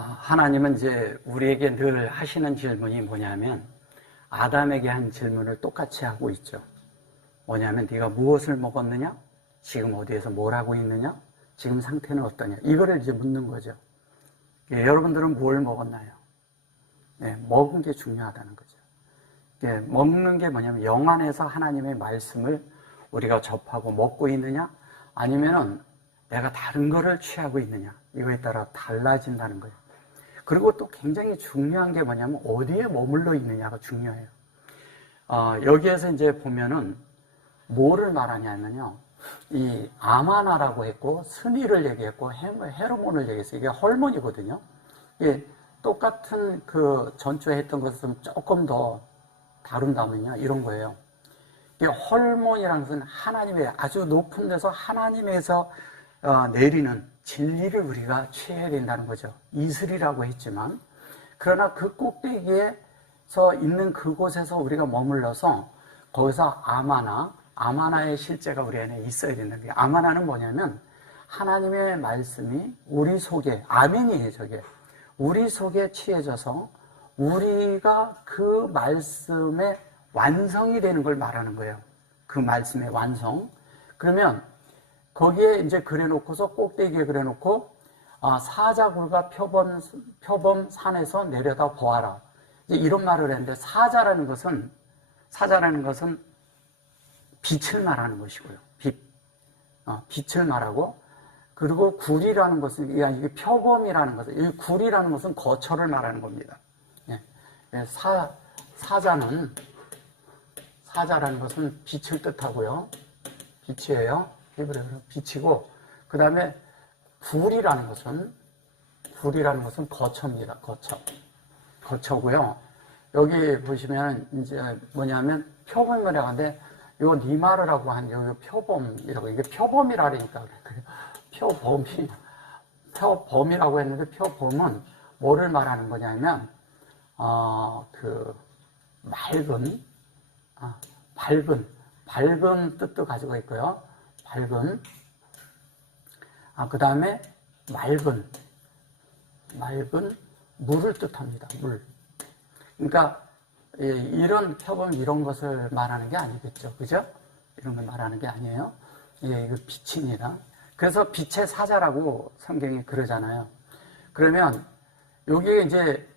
하나님은 이제 우리에게 늘 하시는 질문이 뭐냐면 아담에게 한 질문을 똑같이 하고 있죠. 뭐냐면 네가 무엇을 먹었느냐? 지금 어디에서 뭘 하고 있느냐? 지금 상태는 어떠냐? 이거를 이제 묻는 거죠. 여러분들은 뭘 먹었나요? 먹은 게 중요하다는 거죠. 먹는 게 뭐냐면 영 안에서 하나님의 말씀을 우리가 접하고 먹고 있느냐? 아니면은 내가 다른 거를 취하고 있느냐? 이거에 따라 달라진다는 거예요. 그리고 또 굉장히 중요한 게 뭐냐면 어디에 머물러 있느냐가 중요해요. 여기에서 이제 보면은 뭐를 말하냐면요. 이 아마나라고 했고 스니를 얘기했고 헤르몬을 얘기했어요. 이게 헐몬이거든요. 이게 똑같은 그 전주에 했던 것은 조금 더 다룬다면요. 이런 거예요. 이게 헐몬이라는 것은 하나님의 아주 높은 데서 하나님에서 내리는 진리를 우리가 취해야 된다는 거죠. 이슬이라고 했지만 그러나 그 꼭대기에서 있는 그곳에서 우리가 머물러서 거기서 아마나의 실제가 우리 안에 있어야 된다는 거예요. 아마나는 뭐냐면 하나님의 말씀이 우리 속에 아멘이에요. 저게 우리 속에 취해져서 우리가 그 말씀의 완성이 되는 걸 말하는 거예요. 그 말씀의 완성. 그러면 거기에 이제 그려놓고서 꼭대기에 그려놓고 사자굴과 표범 산에서 내려다 보아라. 이제 이런 말을 했는데 사자라는 것은 빛을 말하는 것이고요. 빛을 말하고 그리고 굴이라는 것은 이게 표범이라는 것은 이 굴이라는 것은 거처를 말하는 겁니다. 사자라는 것은 빛을 뜻하고요. 빛이에요. 히브리어로 빛이고 그 다음에 굴이라는 것은 거처입니다. 거처고요. 여기 보시면 이제 뭐냐면 표범이라고 하는데 요 니마르라고 한 요 표범이라고 이게 표범이라니까 표범이라고 했는데 표범은 뭐를 말하는 거냐면 그 밝은 뜻도 가지고 있고요. 밝은 그 다음에 맑은 물을 뜻합니다. 물. 그러니까 이런 표범 이런 것을 말하는 게 아니겠죠. 그죠? 이런 걸 말하는 게 아니에요. 이거 빛입니다. 그래서 빛의 사자라고 성경이 그러잖아요. 그러면 여기에 이제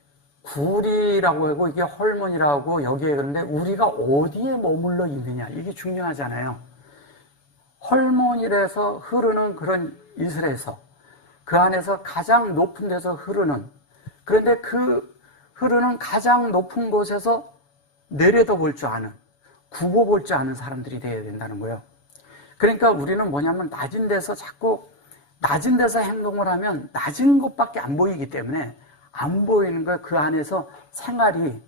굴이라고 하고 이게 헐몬이라고 여기에 그런데 우리가 어디에 머물러 있느냐 이게 중요하잖아요. 헐몬이라서 흐르는 그런 이슬에서 그 안에서 가장 높은 데서 흐르는 그런데 그 흐르는 가장 높은 곳에서 내려다볼 줄 아는 굽어볼 줄 아는 사람들이 되어야 된다는 거예요. 그러니까 우리는 뭐냐면 낮은 데서 행동을 하면 낮은 것밖에 안 보이기 때문에 안 보이는 거예요. 그 안에서 생활이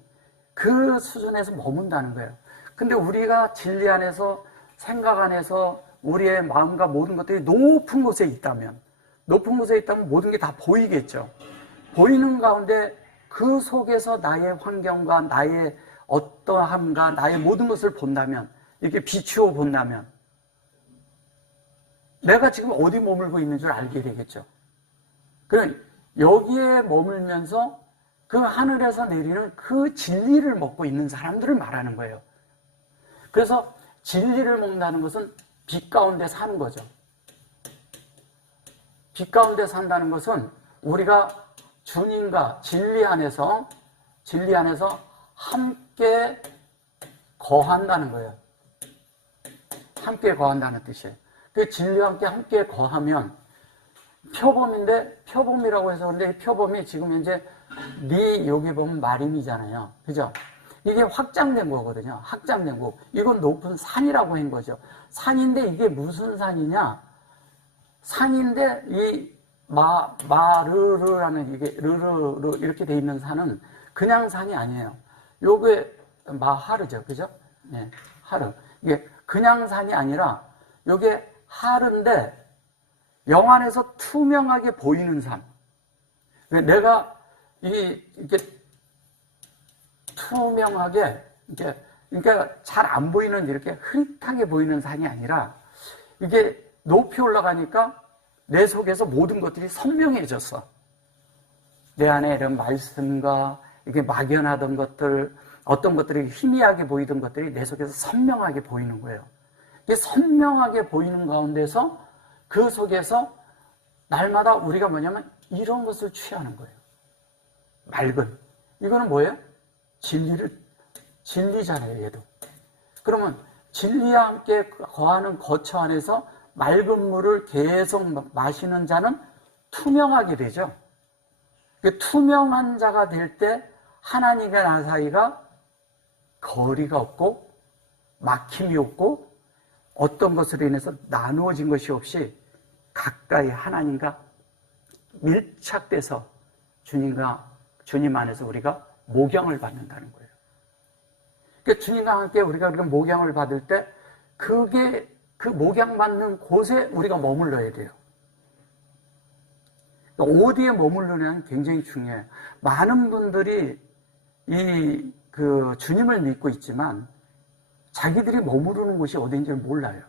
그 수준에서 머문다는 거예요. 근데 우리가 진리 안에서 생각 안에서 우리의 마음과 모든 것들이 높은 곳에 있다면 모든 게 다 보이겠죠. 보이는 가운데 그 속에서 나의 환경과 나의 어떠함과 나의 모든 것을 본다면 이렇게 비추어 본다면 내가 지금 어디 머물고 있는 줄 알게 되겠죠. 그럼 여기에 머물면서 그 하늘에서 내리는 그 진리를 먹고 있는 사람들을 말하는 거예요. 그래서 진리를 먹는다는 것은 빛 가운데 사는 거죠. 빛 가운데 산다는 것은 우리가 주님과 진리 안에서 함께 거한다는 거예요. 함께 거한다는 뜻이에요. 그 진리와 함께 거하면 표범인데 표범이라고 해서 그런데 표범이 지금 현재 여기 보면 마림이잖아요. 그죠? 이게 확장된 거거든요. 확장된 거. 이건 높은 산이라고 한 거죠. 산인데 이게 무슨 산이냐? 산인데 이 마르르라는 이게 르르르 이렇게 돼 있는 산은 그냥 산이 아니에요. 요게 마하르죠. 그죠? 네. 하르. 이게 그냥 산이 아니라 요게 하르인데 영 안에서 투명하게 보이는 산. 내가 이렇게 투명하게 그러니까 잘 안 보이는 이렇게 흐릿하게 보이는 산이 아니라 이게 높이 올라가니까 내 속에서 모든 것들이 선명해졌어. 내 안에 이런 말씀과 이게 막연하던 것들, 어떤 것들이 희미하게 보이던 것들이 내 속에서 선명하게 보이는 거예요. 이게 선명하게 보이는 가운데서 그 속에서 날마다 우리가 뭐냐면 이런 것을 취하는 거예요. 맑은. 이거는 뭐예요? 진리잖아요, 얘도. 그러면 진리와 함께 거하는 거처 안에서 맑은 물을 계속 마시는 자는 투명하게 되죠. 투명한 자가 될 때 하나님과 나 사이가 거리가 없고 막힘이 없고 어떤 것으로 인해서 나누어진 것이 없이 가까이 하나님과 밀착돼서 주님 안에서 우리가 목양을 받는다는 거예요. 그러니까 주님과 함께 우리가 목양을 받을 때 그게 그 목양받는 곳에 우리가 머물러야 돼요. 어디에 머무르냐는 굉장히 중요해요. 많은 분들이 주님을 믿고 있지만 자기들이 머무르는 곳이 어딘지를 몰라요.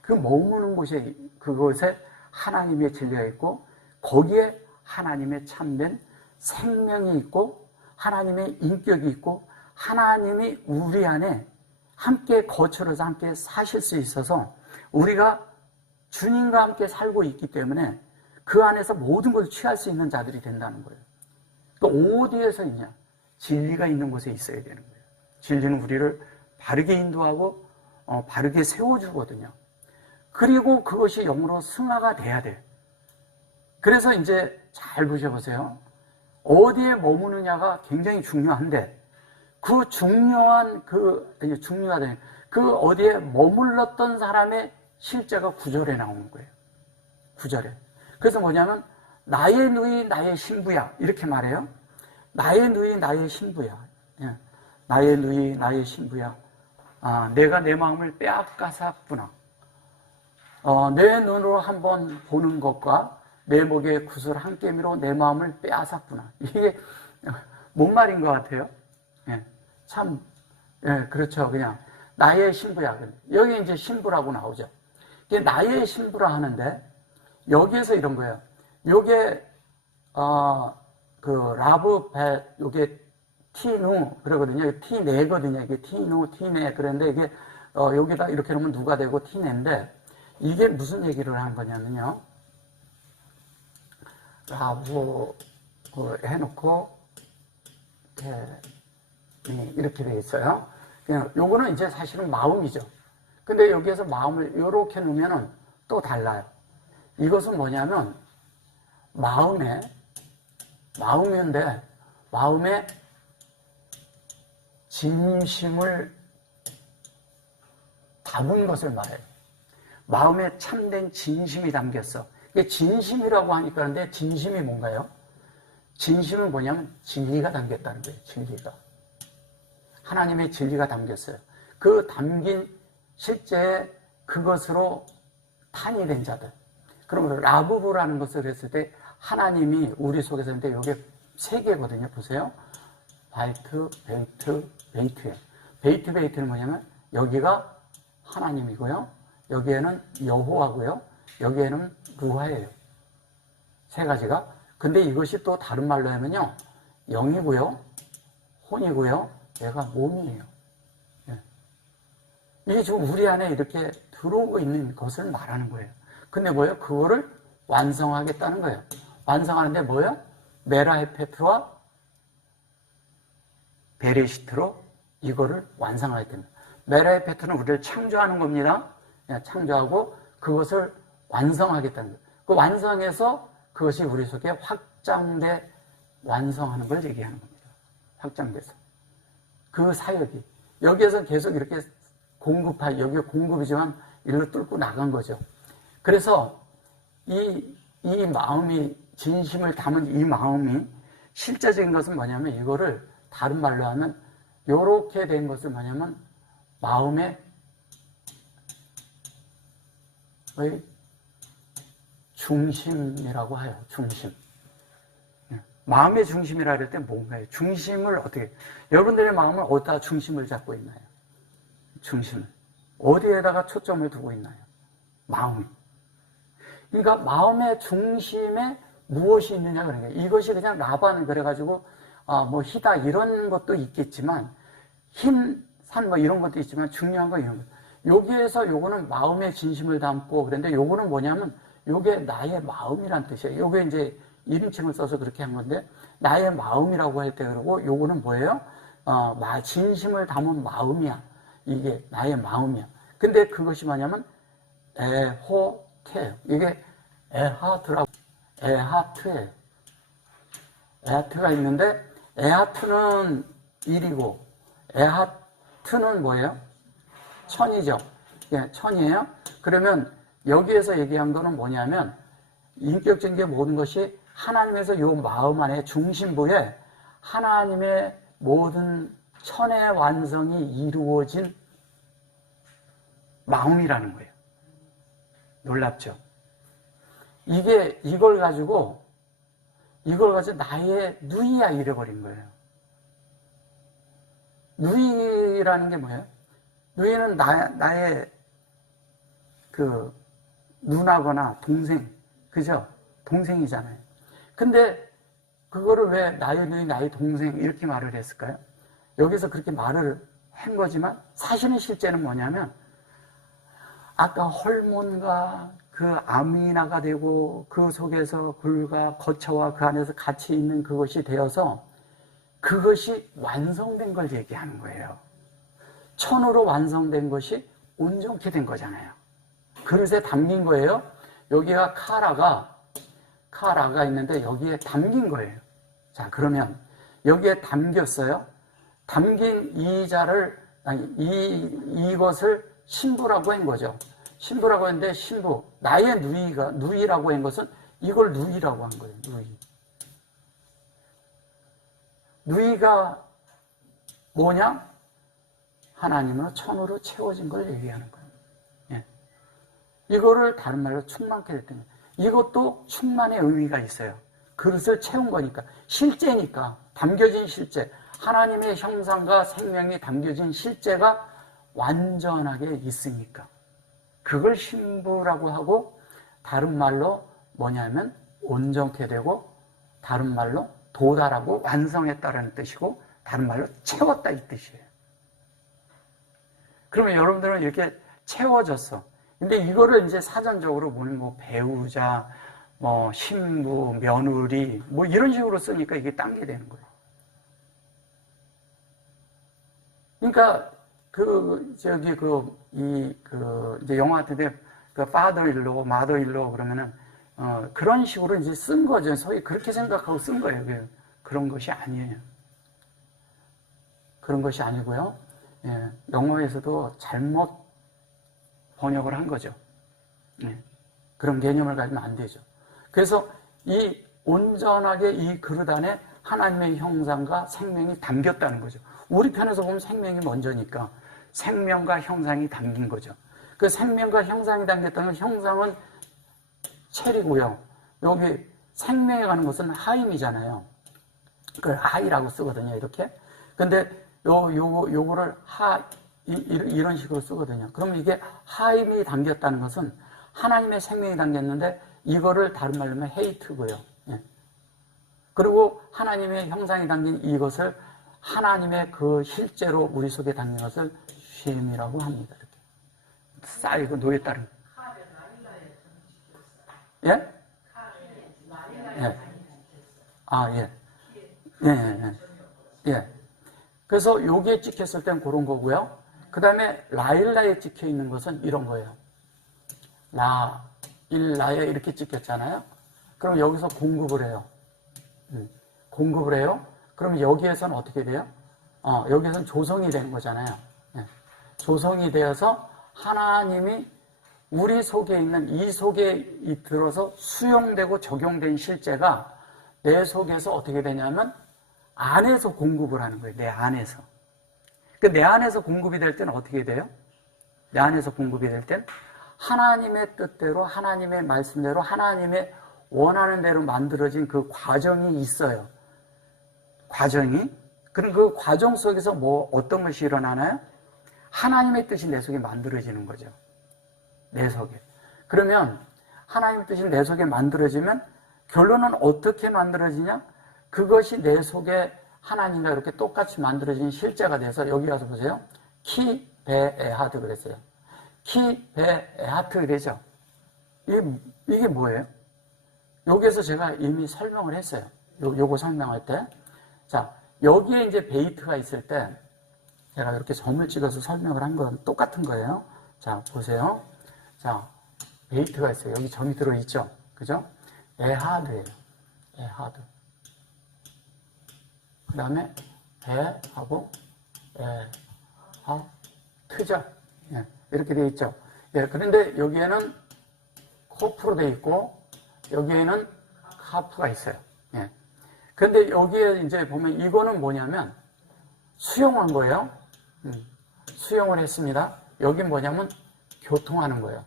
그 머무는 곳에, 그곳에 하나님의 진리가 있고 거기에 하나님의 참된 생명이 있고 하나님의 인격이 있고 하나님이 우리 안에 함께 거처로서 함께 사실 수 있어서 우리가 주님과 함께 살고 있기 때문에 그 안에서 모든 것을 취할 수 있는 자들이 된다는 거예요. 또 어디에서 있냐? 진리가 있는 곳에 있어야 되는 거예요. 진리는 우리를 바르게 인도하고 바르게 세워주거든요. 그리고 그것이 영으로 승화가 돼야 돼요. 그래서 이제 잘 보셔보세요. 어디에 머무느냐가 굉장히 중요한데 그 중요한 중요하다. 그 어디에 머물렀던 사람의 실제가 9절에 나오는 거예요. 9절에. 그래서 뭐냐면 나의 누이 나의 신부야 이렇게 말해요. 나의 누이 나의 신부야. 예. 나의 누이 나의 신부야. 내가 내 마음을 빼앗았구나. 내 눈으로 한번 보는 것과 내 목에 구슬 한 깨미로 내 마음을 빼앗았구나. 이게 뭔 말인 것 같아요? 예. 참, 예, 그렇죠. 그냥 나의 신부야. 여기 이제 신부라고 나오죠. 이게 나의 신부라 하는데 여기에서 이런 거예요. 요게 요게 티누 그러거든요. 티네거든요. 이게 티누, 티네. 그런데 이게 여기다 이렇게 놓으면 누가 되고 티네인데 이게 무슨 얘기를 하는 거냐면요. 라브 해놓고 이렇게 돼 있어요. 그냥 요거는 이제 사실은 마음이죠. 근데 여기에서 마음을 이렇게 놓으면은 또 달라요. 이것은 뭐냐면 마음인데 마음에 진심을 담은 것을 말해요. 마음에 참된 진심이 담겼어. 이게 진심이라고 하니까 그런데 진심이 뭔가요? 진심은 뭐냐면 진리가 담겼다는 거예요. 진리가. 하나님의 진리가 담겼어요. 그 담긴 실제 그것으로 탄이 된 자들. 그러면 라브브라는 것을 했을 때 하나님이 우리 속에서 있는데 이게 세 개거든요. 보세요. 바이트, 베이트, 베이트예요. 베이트, 베이트는 뭐냐면 여기가 하나님이고요. 여기에는 여호와고요. 여기에는 루하예요. 세 가지가. 근데 이것이 또 다른 말로 하면요. 영이고요. 혼이고요. 얘가 몸이에요. 예. 이게 지금 우리 안에 이렇게 들어오고 있는 것을 말하는 거예요. 근데 뭐예요? 그거를 완성하겠다는 거예요. 완성하는데 뭐예요? 메라헤페트와 베레시트로 이거를 완성하겠다는 거예요. 메라헤페트는 우리를 창조하는 겁니다. 창조하고 그것을 완성하겠다는 거예요. 그 완성해서 그것이 우리 속에 확장돼 완성하는 걸 얘기하는 겁니다. 확장돼서. 그 사역이. 여기에서 계속 이렇게 여기 공급이지만 일로 뚫고 나간 거죠. 그래서 이 마음이, 진심을 담은 이 마음이 실제적인 것은 뭐냐면 이거를 다른 말로 하면 요렇게 된 것을 뭐냐면 마음의 중심이라고 해요. 중심. 마음의 중심이라 그럴 때 뭔가요? 중심을 어떻게, 여러분들의 마음은 어디다 중심을 잡고 있나요? 중심을. 어디에다가 초점을 두고 있나요? 마음이. 그러니까 마음의 중심에 무엇이 있느냐 그런 거예요. 이것이 그냥 라반은 그래가지고 뭐 희다 이런 것도 있겠지만 흰 산 뭐 이런 것도 있지만 중요한 거 이런 거. 여기에서 요거는 마음의 진심을 담고 그런데 요거는 뭐냐면 요게 나의 마음이란 뜻이에요. 요게 이제 이름칭을 써서 그렇게 한 건데 나의 마음이라고 할 때 그러고 요거는 뭐예요? 진심을 담은 마음이야. 이게 나의 마음이야. 근데 그것이 뭐냐면 에호테예요. 이게 에하트라고 에하트예요. 에하트가 있는데 에하트는 1이고 에하트는 뭐예요? 천이죠. 예, 천이에요. 그러면 여기에서 얘기한 거는 뭐냐면 인격적인 게 모든 것이 하나님에서 요 마음 안에 중심부에 하나님의 모든 천의 완성이 이루어진 마음이라는 거예요. 놀랍죠? 이걸 가지고 나의 누이야 이래버린 거예요. 누이라는 게 뭐예요? 누이는 나의 그 누나거나 동생, 그죠? 동생이잖아요. 근데 그거를 왜 나의 누이, 나의 동생 이렇게 말을 했을까요? 여기서 그렇게 말을 한 거지만 사실은 실제는 뭐냐면 아까 헐몬과 그 아미나가 되고 그 속에서 불과 거처와 그 안에서 같이 있는 그것이 되어서 그것이 완성된 걸 얘기하는 거예요. 천으로 완성된 것이 온전케 된 거잖아요. 그릇에 담긴 거예요. 여기가 카라가 있는데 여기에 담긴 거예요. 자, 그러면 여기에 담겼어요. 담긴 이것을 신부라고 한 거죠. 신부라고 했는데 신부, 나의 누이라고 한 것은 이걸 누이라고 한 거예요. 누이가 뭐냐? 하나님으로 천으로 채워진 걸 얘기하는 거예요. 예. 이거를 다른 말로 충만케 됐던 거예요. 이것도 충만의 의미가 있어요. 그릇을 채운 거니까. 실제니까. 담겨진 실제. 하나님의 형상과 생명이 담겨진 실제가 완전하게 있으니까. 그걸 신부라고 하고 다른 말로 뭐냐면 온전케 되고 다른 말로 도달하고 완성했다라는 뜻이고 다른 말로 채웠다 이 뜻이에요. 그러면 여러분들은 이렇게 채워졌어. 근데 이거를 이제 사전적으로 뭐 배우자, 뭐 신부, 며느리 뭐 이런 식으로 쓰니까 이게 딴 게 되는 거예요. 그러니까 이제 영화 같은데 그 father-in-law, mother-in-law 그러면은 그런 식으로 이제 쓴 거죠. 소위 그렇게 생각하고 쓴 거예요. 그런 것이 아니에요. 그런 것이 아니고요. 예, 영어에서도 잘못 번역을 한 거죠. 예, 그런 개념을 가지면 안 되죠. 그래서 이 온전하게 이 그릇 안에 하나님의 형상과 생명이 담겼다는 거죠. 우리 편에서 보면 생명이 먼저니까 생명과 형상이 담긴 거죠. 그 생명과 형상이 담겼다는 형상은 첼이고요. 여기 생명에 가는 것은 하임이잖아요. 그걸 하이라고 쓰거든요, 이렇게. 근데 요거를 이런 식으로 쓰거든요. 그러면 이게 하임이 담겼다는 것은 하나님의 생명이 담겼는데 이거를 다른 말로 하면 헤이트고요. 예. 그리고 하나님의 형상이 담긴 이것을 하나님의 그 실제로 우리 속에 담긴 것을 쉼이라고 합니다. 이렇게. 쌓이고 노예 따른. 예? 예. 예. 예. 그래서 여기에 찍혔을 땐 그런 거고요. 그 다음에 라일라에 찍혀 있는 것은 이런 거예요. 라일라에 이렇게 찍혔잖아요. 그럼 여기서 공급을 해요. 공급을 해요. 그럼 여기에서는 어떻게 돼요? 여기에서는 조성이 되는 거잖아요. 예. 조성이 되어서 하나님이 우리 속에 있는 이 속에 들어서 수용되고 적용된 실제가 내 속에서 어떻게 되냐면 안에서 공급을 하는 거예요. 내 안에서. 내 안에서 공급이 될 때는 어떻게 돼요? 내 안에서 공급이 될 땐 하나님의 뜻대로 하나님의 말씀대로 하나님의 원하는 대로 만들어진 그 과정이 있어요. 과정이. 그럼 그 과정 속에서 어떤 것이 일어나나요? 하나님의 뜻이 내 속에 만들어지는 거죠. 내 속에. 그러면 하나님의 뜻이 내 속에 만들어지면 결론은 어떻게 만들어지냐? 그것이 내 속에 하나님과 이렇게 똑같이 만들어진 실제가 돼서 여기 가서 보세요. 키, 베, 에하드 그랬어요. 키, 베, 에하트 그러죠. 이게 뭐예요? 여기에서 제가 이미 설명을 했어요. 요거 설명할 때. 자, 여기에 이제 베이트가 있을 때 제가 이렇게 점을 찍어서 설명을 한 건 똑같은 거예요. 자, 보세요. 자, 베이트가 있어요. 여기 점이 들어있죠. 그죠? 에하드예요. 에하드. 그 다음에 배하고 트죠. 예, 이렇게 되어 있죠. 예, 그런데 여기에는 코프로 되어 있고 여기에는 카프가 있어요. 예. 그런데 여기에 이제 보면 이거는 뭐냐면 수용한 거예요. 수용을 했습니다. 여긴 뭐냐면 교통하는 거예요.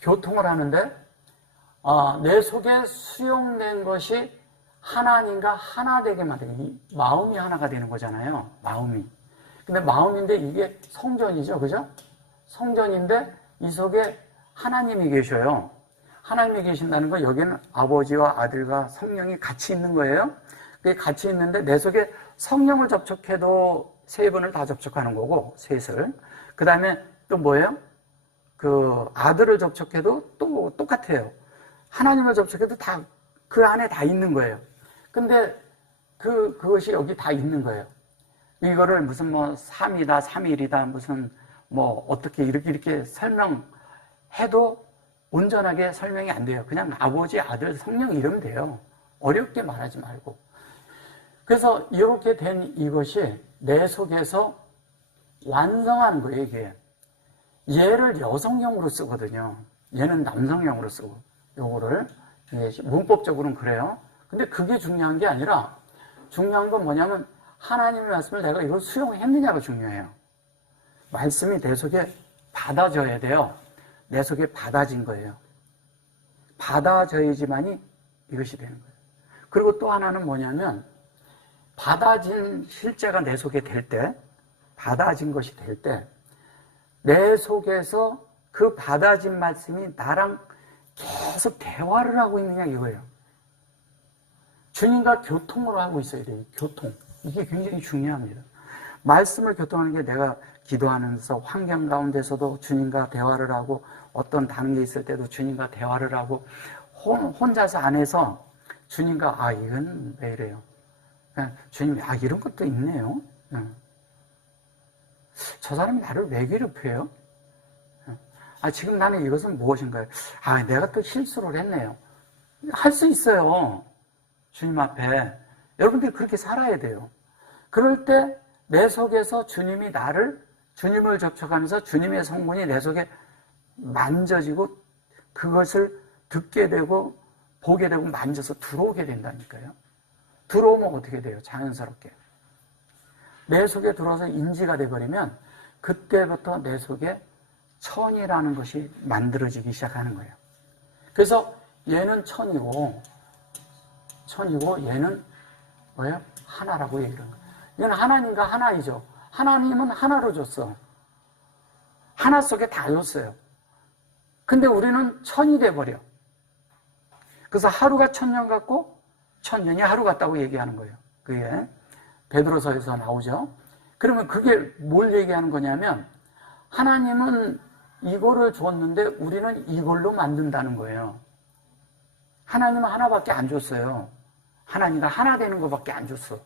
교통을 하는데 내 속에 수용된 것이 하나님과 하나 되게 만드는 마음이 하나가 되는 거잖아요. 마음이. 근데 마음인데 이게 성전이죠. 그죠? 성전인데 이 속에 하나님이 계셔요. 하나님이 계신다는 건 여기는 아버지와 아들과 성령이 같이 있는 거예요. 그게 같이 있는데 내 속에 성령을 접촉해도 세 번을 다 접촉하는 거고, 셋을. 그 다음에 또 뭐예요? 그 아들을 접촉해도 또 똑같아요. 하나님을 접촉해도 다 그 안에 다 있는 거예요. 근데 그것이 여기 다 있는 거예요. 이거를 무슨 뭐 3이다, 3일이다, 무슨 뭐 어떻게 이렇게 설명해도 온전하게 설명이 안 돼요. 그냥 아버지, 아들, 성령 이러면 돼요. 어렵게 말하지 말고. 그래서 이렇게 된 이것이 내 속에서 완성하는 거예요, 이게. 얘를 여성형으로 쓰거든요. 얘는 남성형으로 쓰고, 요거를. 문법적으로는 그래요. 근데 그게 중요한 게 아니라, 중요한 건 뭐냐면, 하나님의 말씀을 내가 이걸 수용했느냐가 중요해요. 말씀이 내 속에 받아져야 돼요. 내 속에 받아진 거예요. 받아져야지만이 이것이 되는 거예요. 그리고 또 하나는 뭐냐면, 받아진 실제가 내 속에 될 때, 받아진 것이 될 때, 내 속에서 그 받아진 말씀이 나랑 계속 대화를 하고 있느냐 이거예요. 주님과 교통을 하고 있어야 돼요. 교통. 이게 굉장히 중요합니다. 말씀을 교통하는 게 내가 기도하면서 환경 가운데서도 주님과 대화를 하고 어떤 단계에 있을 때도 주님과 대화를 하고 혼자서 안에서 주님과 이건 왜 이래요? 주님이 이런 것도 있네요. 저 사람이 나를 왜 괴롭혀요? 지금 나는 이것은 무엇인가요? 내가 또 실수를 했네요. 할 수 있어요. 주님 앞에. 여러분들이 그렇게 살아야 돼요. 그럴 때 내 속에서 주님을 접촉하면서 주님의 성분이 내 속에 만져지고 그것을 듣게 되고 보게 되고 만져서 들어오게 된다니까요. 들어오면 어떻게 돼요? 자연스럽게. 내 속에 들어와서 인지가 돼버리면 그때부터 내 속에 천이라는 것이 만들어지기 시작하는 거예요. 그래서 얘는 천이고 얘는 뭐예요? 하나라고 얘기를 하는 거예요. 얘는 하나님과 하나이죠. 하나님은 하나로 줬어. 하나 속에 다 줬어요. 근데 우리는 천이 돼버려. 그래서 하루가 천년 같고 천년이 하루 같다고 얘기하는 거예요. 그게 베드로서에서 나오죠. 그러면 그게 뭘 얘기하는 거냐면 하나님은 이거를 줬는데 우리는 이걸로 만든다는 거예요. 하나님은 하나밖에 안 줬어요. 하나님과 하나 되는 것밖에 안 줬어.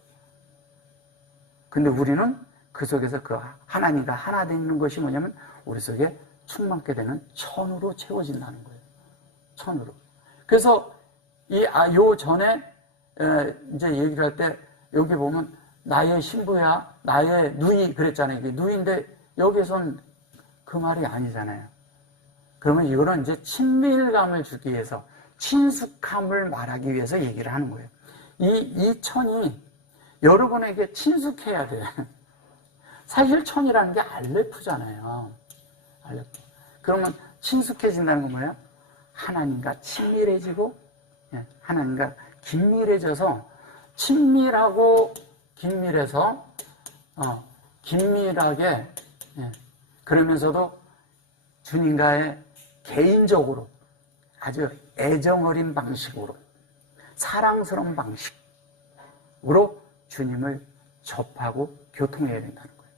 근데 우리는 그 속에서 그 하나님과 하나 되는 것이 뭐냐면 우리 속에 충만케 되는 천으로 채워진다는 거예요. 천으로. 그래서 요 전에 이제 얘기를 할 때 여기 보면 나의 신부야, 나의 누이 그랬잖아요. 이게 누이인데 여기선 그 말이 아니잖아요. 그러면 이거는 이제 친밀감을 주기 위해서 친숙함을 말하기 위해서 얘기를 하는 거예요. 이 천이 여러분에게 친숙해야 돼. 사실 천이라는 게 알레프잖아요. 알레프. 그러면 친숙해진다는 건 뭐예요? 하나님과 친밀해지고 하나님과 긴밀해져서 친밀하고 긴밀해서 긴밀하게 그러면서도 주님과의 개인적으로 아주 애정어린 방식으로, 사랑스러운 방식으로 주님을 접하고 교통해야 된다는 거예요.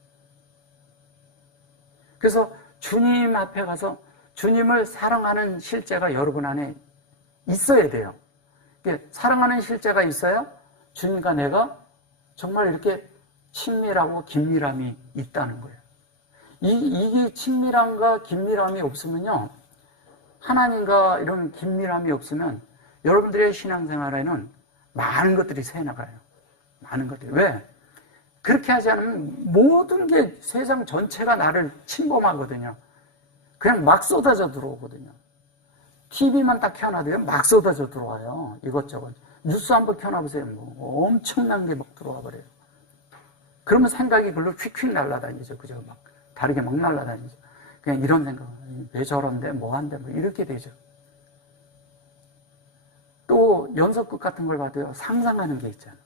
그래서 주님 앞에 가서 주님을 사랑하는 실제가 여러분 안에 있어야 돼요. 사랑하는 실제가 있어야 주님과 내가 정말 이렇게 친밀하고 긴밀함이 있다는 거예요. 이게 친밀함과 긴밀함이 없으면요, 하나님과 이런 긴밀함이 없으면 여러분들의 신앙생활에는 많은 것들이 새나가요. 많은 것들이. 왜? 그렇게 하지 않으면 모든 게 세상 전체가 나를 침범하거든요. 그냥 막 쏟아져 들어오거든요. TV만 딱 켜놔도요, 막 쏟아져 들어와요. 이것저것. 뉴스 한번 켜놔보세요. 뭐 엄청난 게 막 들어와 버려요. 그러면 생각이 글로 휙휙 날아다니죠. 그죠? 막 다르게 막 날아다니죠. 그냥 이런 생각, 왜 저런데, 뭐 한데, 뭐 이렇게 되죠. 또 연속극 같은 걸 봐도요, 상상하는 게 있잖아요.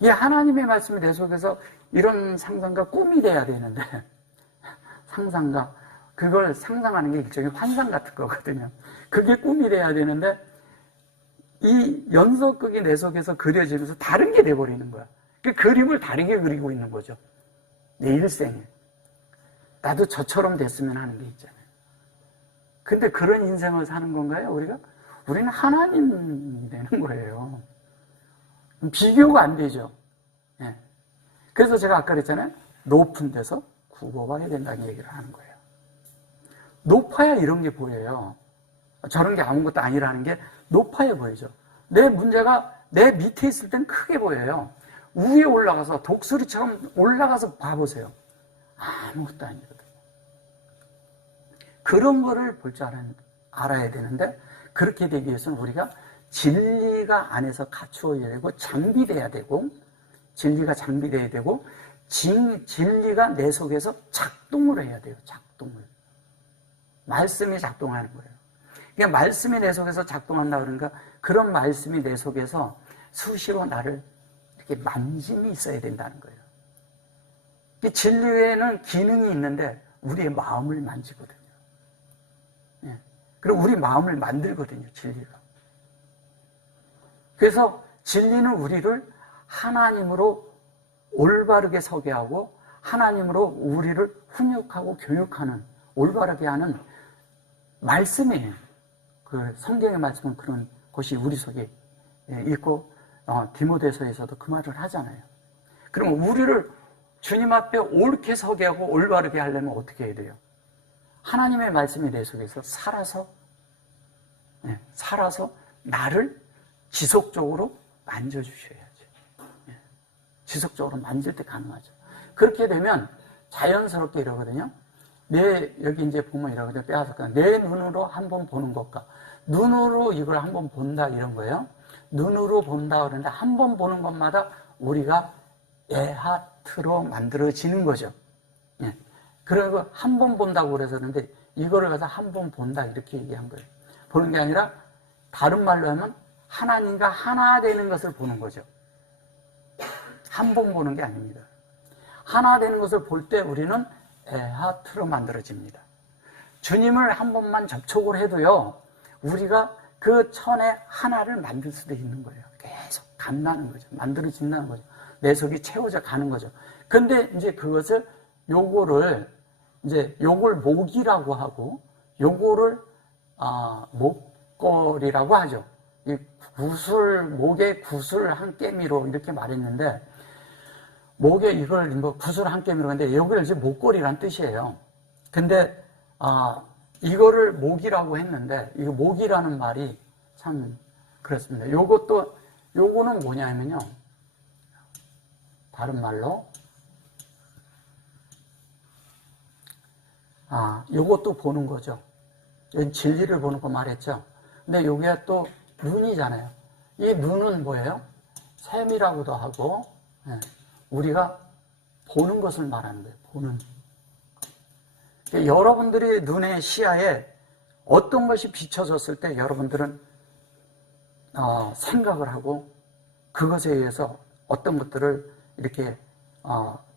이 하나님의 말씀이 내 속에서 이런 상상과 꿈이 돼야 되는데, 상상과, 그걸 상상하는 게 일종의 환상 같은 거거든요. 그게 꿈이 돼야 되는데, 이 연속극이 내 속에서 그려지면서 다른 게 돼버리는 거야. 그 그림을 다르게 그리고 있는 거죠. 내 일생에. 나도 저처럼 됐으면 하는 게 있잖아요. 근데 그런 인생을 사는 건가요, 우리가? 우리는 하나님이 되는 거예요. 비교가 안 되죠. 예. 그래서 제가 아까 그랬잖아요. 높은 데서 굽어봐야 된다는 얘기를 하는 거예요. 높아야 이런 게 보여요. 저런 게 아무것도 아니라는 게 높아야 보이죠. 내 문제가 내 밑에 있을 땐 크게 보여요. 위에 올라가서 독수리처럼 올라가서 봐보세요. 아무것도 아니거든요. 그런 거를 볼 줄 알아야 되는데, 그렇게 되기 위해서는 우리가 진리가 안에서 갖추어야 되고, 장비돼야 되고, 진리가 장비돼야 되고, 진리가 내 속에서 작동을 해야 돼요. 작동을. 말씀이 작동하는 거예요. 그러니까 말씀이 내 속에서 작동한다 그러니까 그런 말씀이 내 속에서 수시로 나를 이렇게 만짐이 있어야 된다는 거예요. 진리에는 기능이 있는데 우리의 마음을 만지거든요. 예. 그리고 우리 마음을 만들거든요, 진리가. 그래서 진리는 우리를 하나님으로 올바르게 서게 하고 하나님으로 우리를 훈육하고 교육하는, 올바르게 하는 말씀이에요. 그 성경의 말씀은 그런 것이 우리 속에 있고, 디모데서에서도 그 말을 하잖아요. 그럼 우리를 주님 앞에 옳게 서게 하고 올바르게 하려면 어떻게 해야 돼요? 하나님의 말씀이 내 속에서 살아서 나를 지속적으로 만져주셔야죠. 지속적으로 만질 때 가능하죠. 그렇게 되면 자연스럽게 이러거든요. 여기 이제 보면 이러거든요. 빼앗았거든요. 내 눈으로 한번 보는 것과 눈으로 이걸 한번 본다 이런 거예요. 눈으로 본다 그러는데 한 번 보는 것마다 우리가 에하트로 만들어지는 거죠. 예. 그리고 한 번 본다고 그래서 그런데 이거를 가서 한 번 본다 이렇게 얘기한 거예요. 보는 게 아니라 다른 말로 하면 하나님과 하나 되는 것을 보는 거죠. 한 번 보는 게 아닙니다. 하나 되는 것을 볼 때 우리는 에하트로 만들어집니다. 주님을 한 번만 접촉을 해도요, 우리가 그 천에 하나를 만들 수도 있는 거예요. 계속 간다는 거죠. 만들어진다는 거죠. 내 속이 채워져 가는 거죠. 근데 이제 그것을, 요걸 목이라고 하고, 요거를, 목걸이라고 하죠. 이 목에 구슬 한 깨미로 이렇게 말했는데, 목에 이걸 구슬 한 깨미로 하는데, 여기를 이제 목걸이란 뜻이에요. 근데, 이거를 목이라고 했는데, 이거 목이라는 말이 참 그렇습니다. 요거는 뭐냐면요. 다른 말로, 요것도 보는 거죠. 여기 진리를 보는 거 말했죠. 근데 요게 또 눈이잖아요. 이 눈은 뭐예요? 샘이라고도 하고, 우리가 보는 것을 말하는 거예요. 보는. 여러분들이 눈의 시야에 어떤 것이 비춰졌을 때 여러분들은 생각을 하고 그것에 의해서 어떤 것들을 이렇게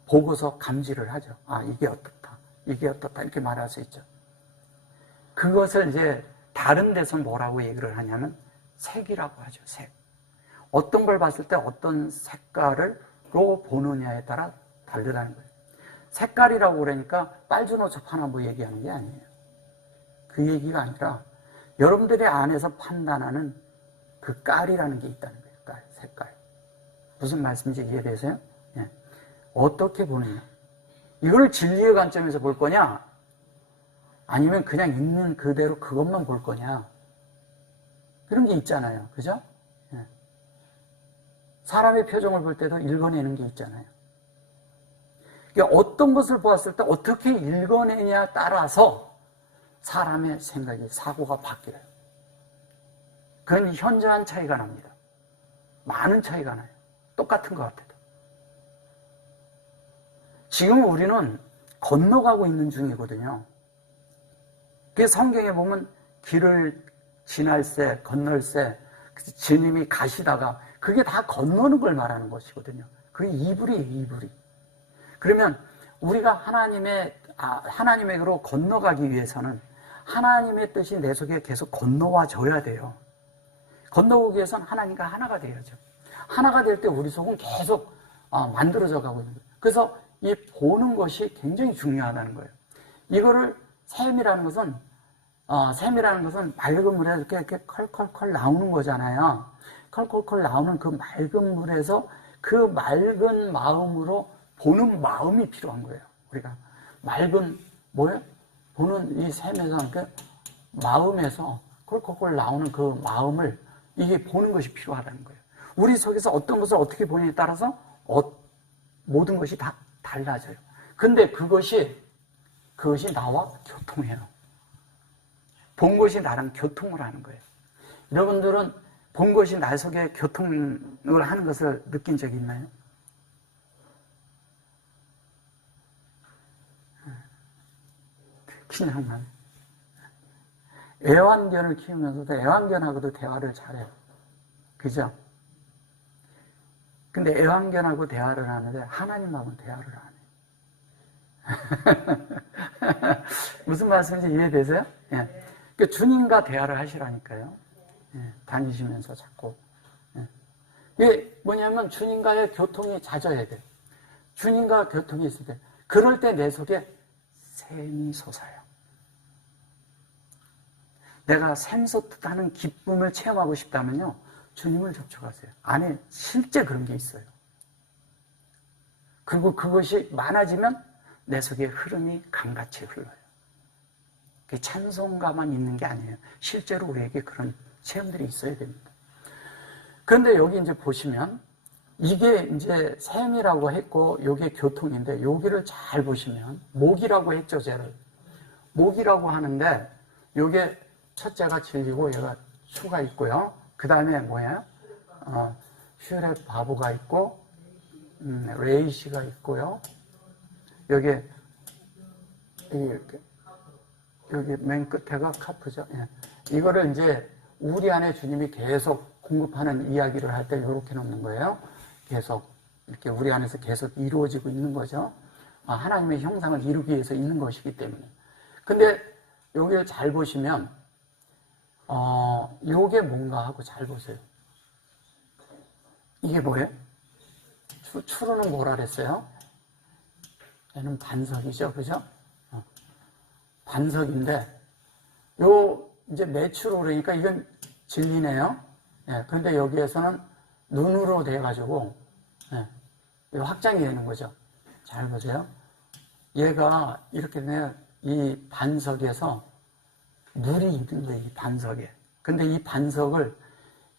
보고서 감지를 하죠. 이게 어떻다, 이게 어떻다 이렇게 말할 수 있죠. 그것을 이제 다른 데서 뭐라고 얘기를 하냐면 색이라고 하죠. 색. 어떤 걸 봤을 때 어떤 색깔로 보느냐에 따라 다르다는 거예요. 색깔이라고 그러니까 빨주노초 파나무 얘기하는 게 아니에요. 그 얘기가 아니라 여러분들의 안에서 판단하는 그 깔이라는 게 있다는 거예요. 깔, 색깔. 무슨 말씀인지 이해되세요? 예. 어떻게 보느냐. 이걸 진리의 관점에서 볼 거냐? 아니면 그냥 있는 그대로 그것만 볼 거냐? 그런 게 있잖아요. 그죠? 예. 사람의 표정을 볼 때도 읽어내는 게 있잖아요. 그러니까 어떤 것을 보았을 때 어떻게 읽어내냐에 따라서 사람의 생각이, 사고가 바뀌어요. 그건 현저한 차이가 납니다. 많은 차이가 나요. 똑같은 것 같아도. 지금 우리는 건너가고 있는 중이거든요. 그래서 성경에 보면 길을 지날 새, 건널 새, 주님이 가시다가 그게 다 건너는 걸 말하는 것이거든요. 그게 이불이에요, 이불이. 그러면 우리가 하나님에게로 건너가기 위해서는 하나님의 뜻이 내 속에 계속 건너와 줘야 돼요. 건너오기 위해서는 하나님과 하나가 돼야죠. 하나가 될 때 우리 속은 계속 만들어져 가고 있는 거예요. 그래서 이 보는 것이 굉장히 중요하다는 거예요. 이거를 샘이라는 것은 맑은 물에 이렇게 컬컬컬 나오는 거잖아요. 컬컬컬 나오는 그 맑은 물에서 그 맑은 마음으로 보는 마음이 필요한 거예요. 우리가 맑은 보는 이 샘에서 그 마음에서 컬컬컬 나오는 그 마음을 이게 보는 것이 필요하다는 거예요. 우리 속에서 어떤 것을 어떻게 보느냐에 따라서 모든 것이 다 달라져요. 근데 그것이 나와 교통해요. 본 것이 나랑 교통을 하는 거예요. 여러분들은 본 것이 나 속에 교통을 하는 것을 느낀 적이 있나요? 그냥만. 애완견을 키우면서도 애완견하고도 대화를 잘해요. 그죠? 근데 애완견하고 대화를 하는데 하나님하고는 대화를 안 해요. 무슨 말씀인지 이해되세요? 예. 그러니까 주님과 대화를 하시라니까요. 예. 다니시면서 자꾸. 예. 이게 뭐냐면 주님과의 교통이 잦아야 돼. 주님과 교통이 있을 때. 그럴 때 내 속에 샘이 솟아요. 내가 샘 솟듯하는 기쁨을 체험하고 싶다면요. 주님을 접촉하세요. 안에 실제 그런 게 있어요. 그리고 그것이 많아지면 내 속에 흐름이 강같이 흘러요. 그게 찬송가만 있는 게 아니에요. 실제로 우리에게 그런 체험들이 있어야 됩니다. 그런데 여기 이제 보시면 이게 이제 샘이라고 했고 요게 교통인데 여기를 잘 보시면 목이라고 했죠, 쟤를. 목이라고 하는데 요게 첫째가 진리고 얘가 수가 있고요. 그 다음에 뭐예요? 슈렛 바보가 있고 레이시가 있고요. 여기 맨 끝에가 카프죠. 예. 이거를 이제 우리 안에 주님이 계속 공급하는 이야기를 할 때 이렇게 놓는 거예요. 계속 이렇게 우리 안에서 계속 이루어지고 있는 거죠. 하나님의 형상을 이루기 위해서 있는 것이기 때문에. 근데 여기를 잘 보시면 요게 뭔가 하고 잘 보세요. 이게 뭐예요? 추루는 뭐라 그랬어요? 얘는 반석이죠, 그죠? 반석인데, 이제 매추로 그러니까 이건 진리네요. 예, 그런데 여기에서는 눈으로 돼가지고, 예, 확장이 되는 거죠. 잘 보세요. 얘가 이렇게 이 반석에서 물이 있는 거예요, 이 반석에. 근데 이 반석을,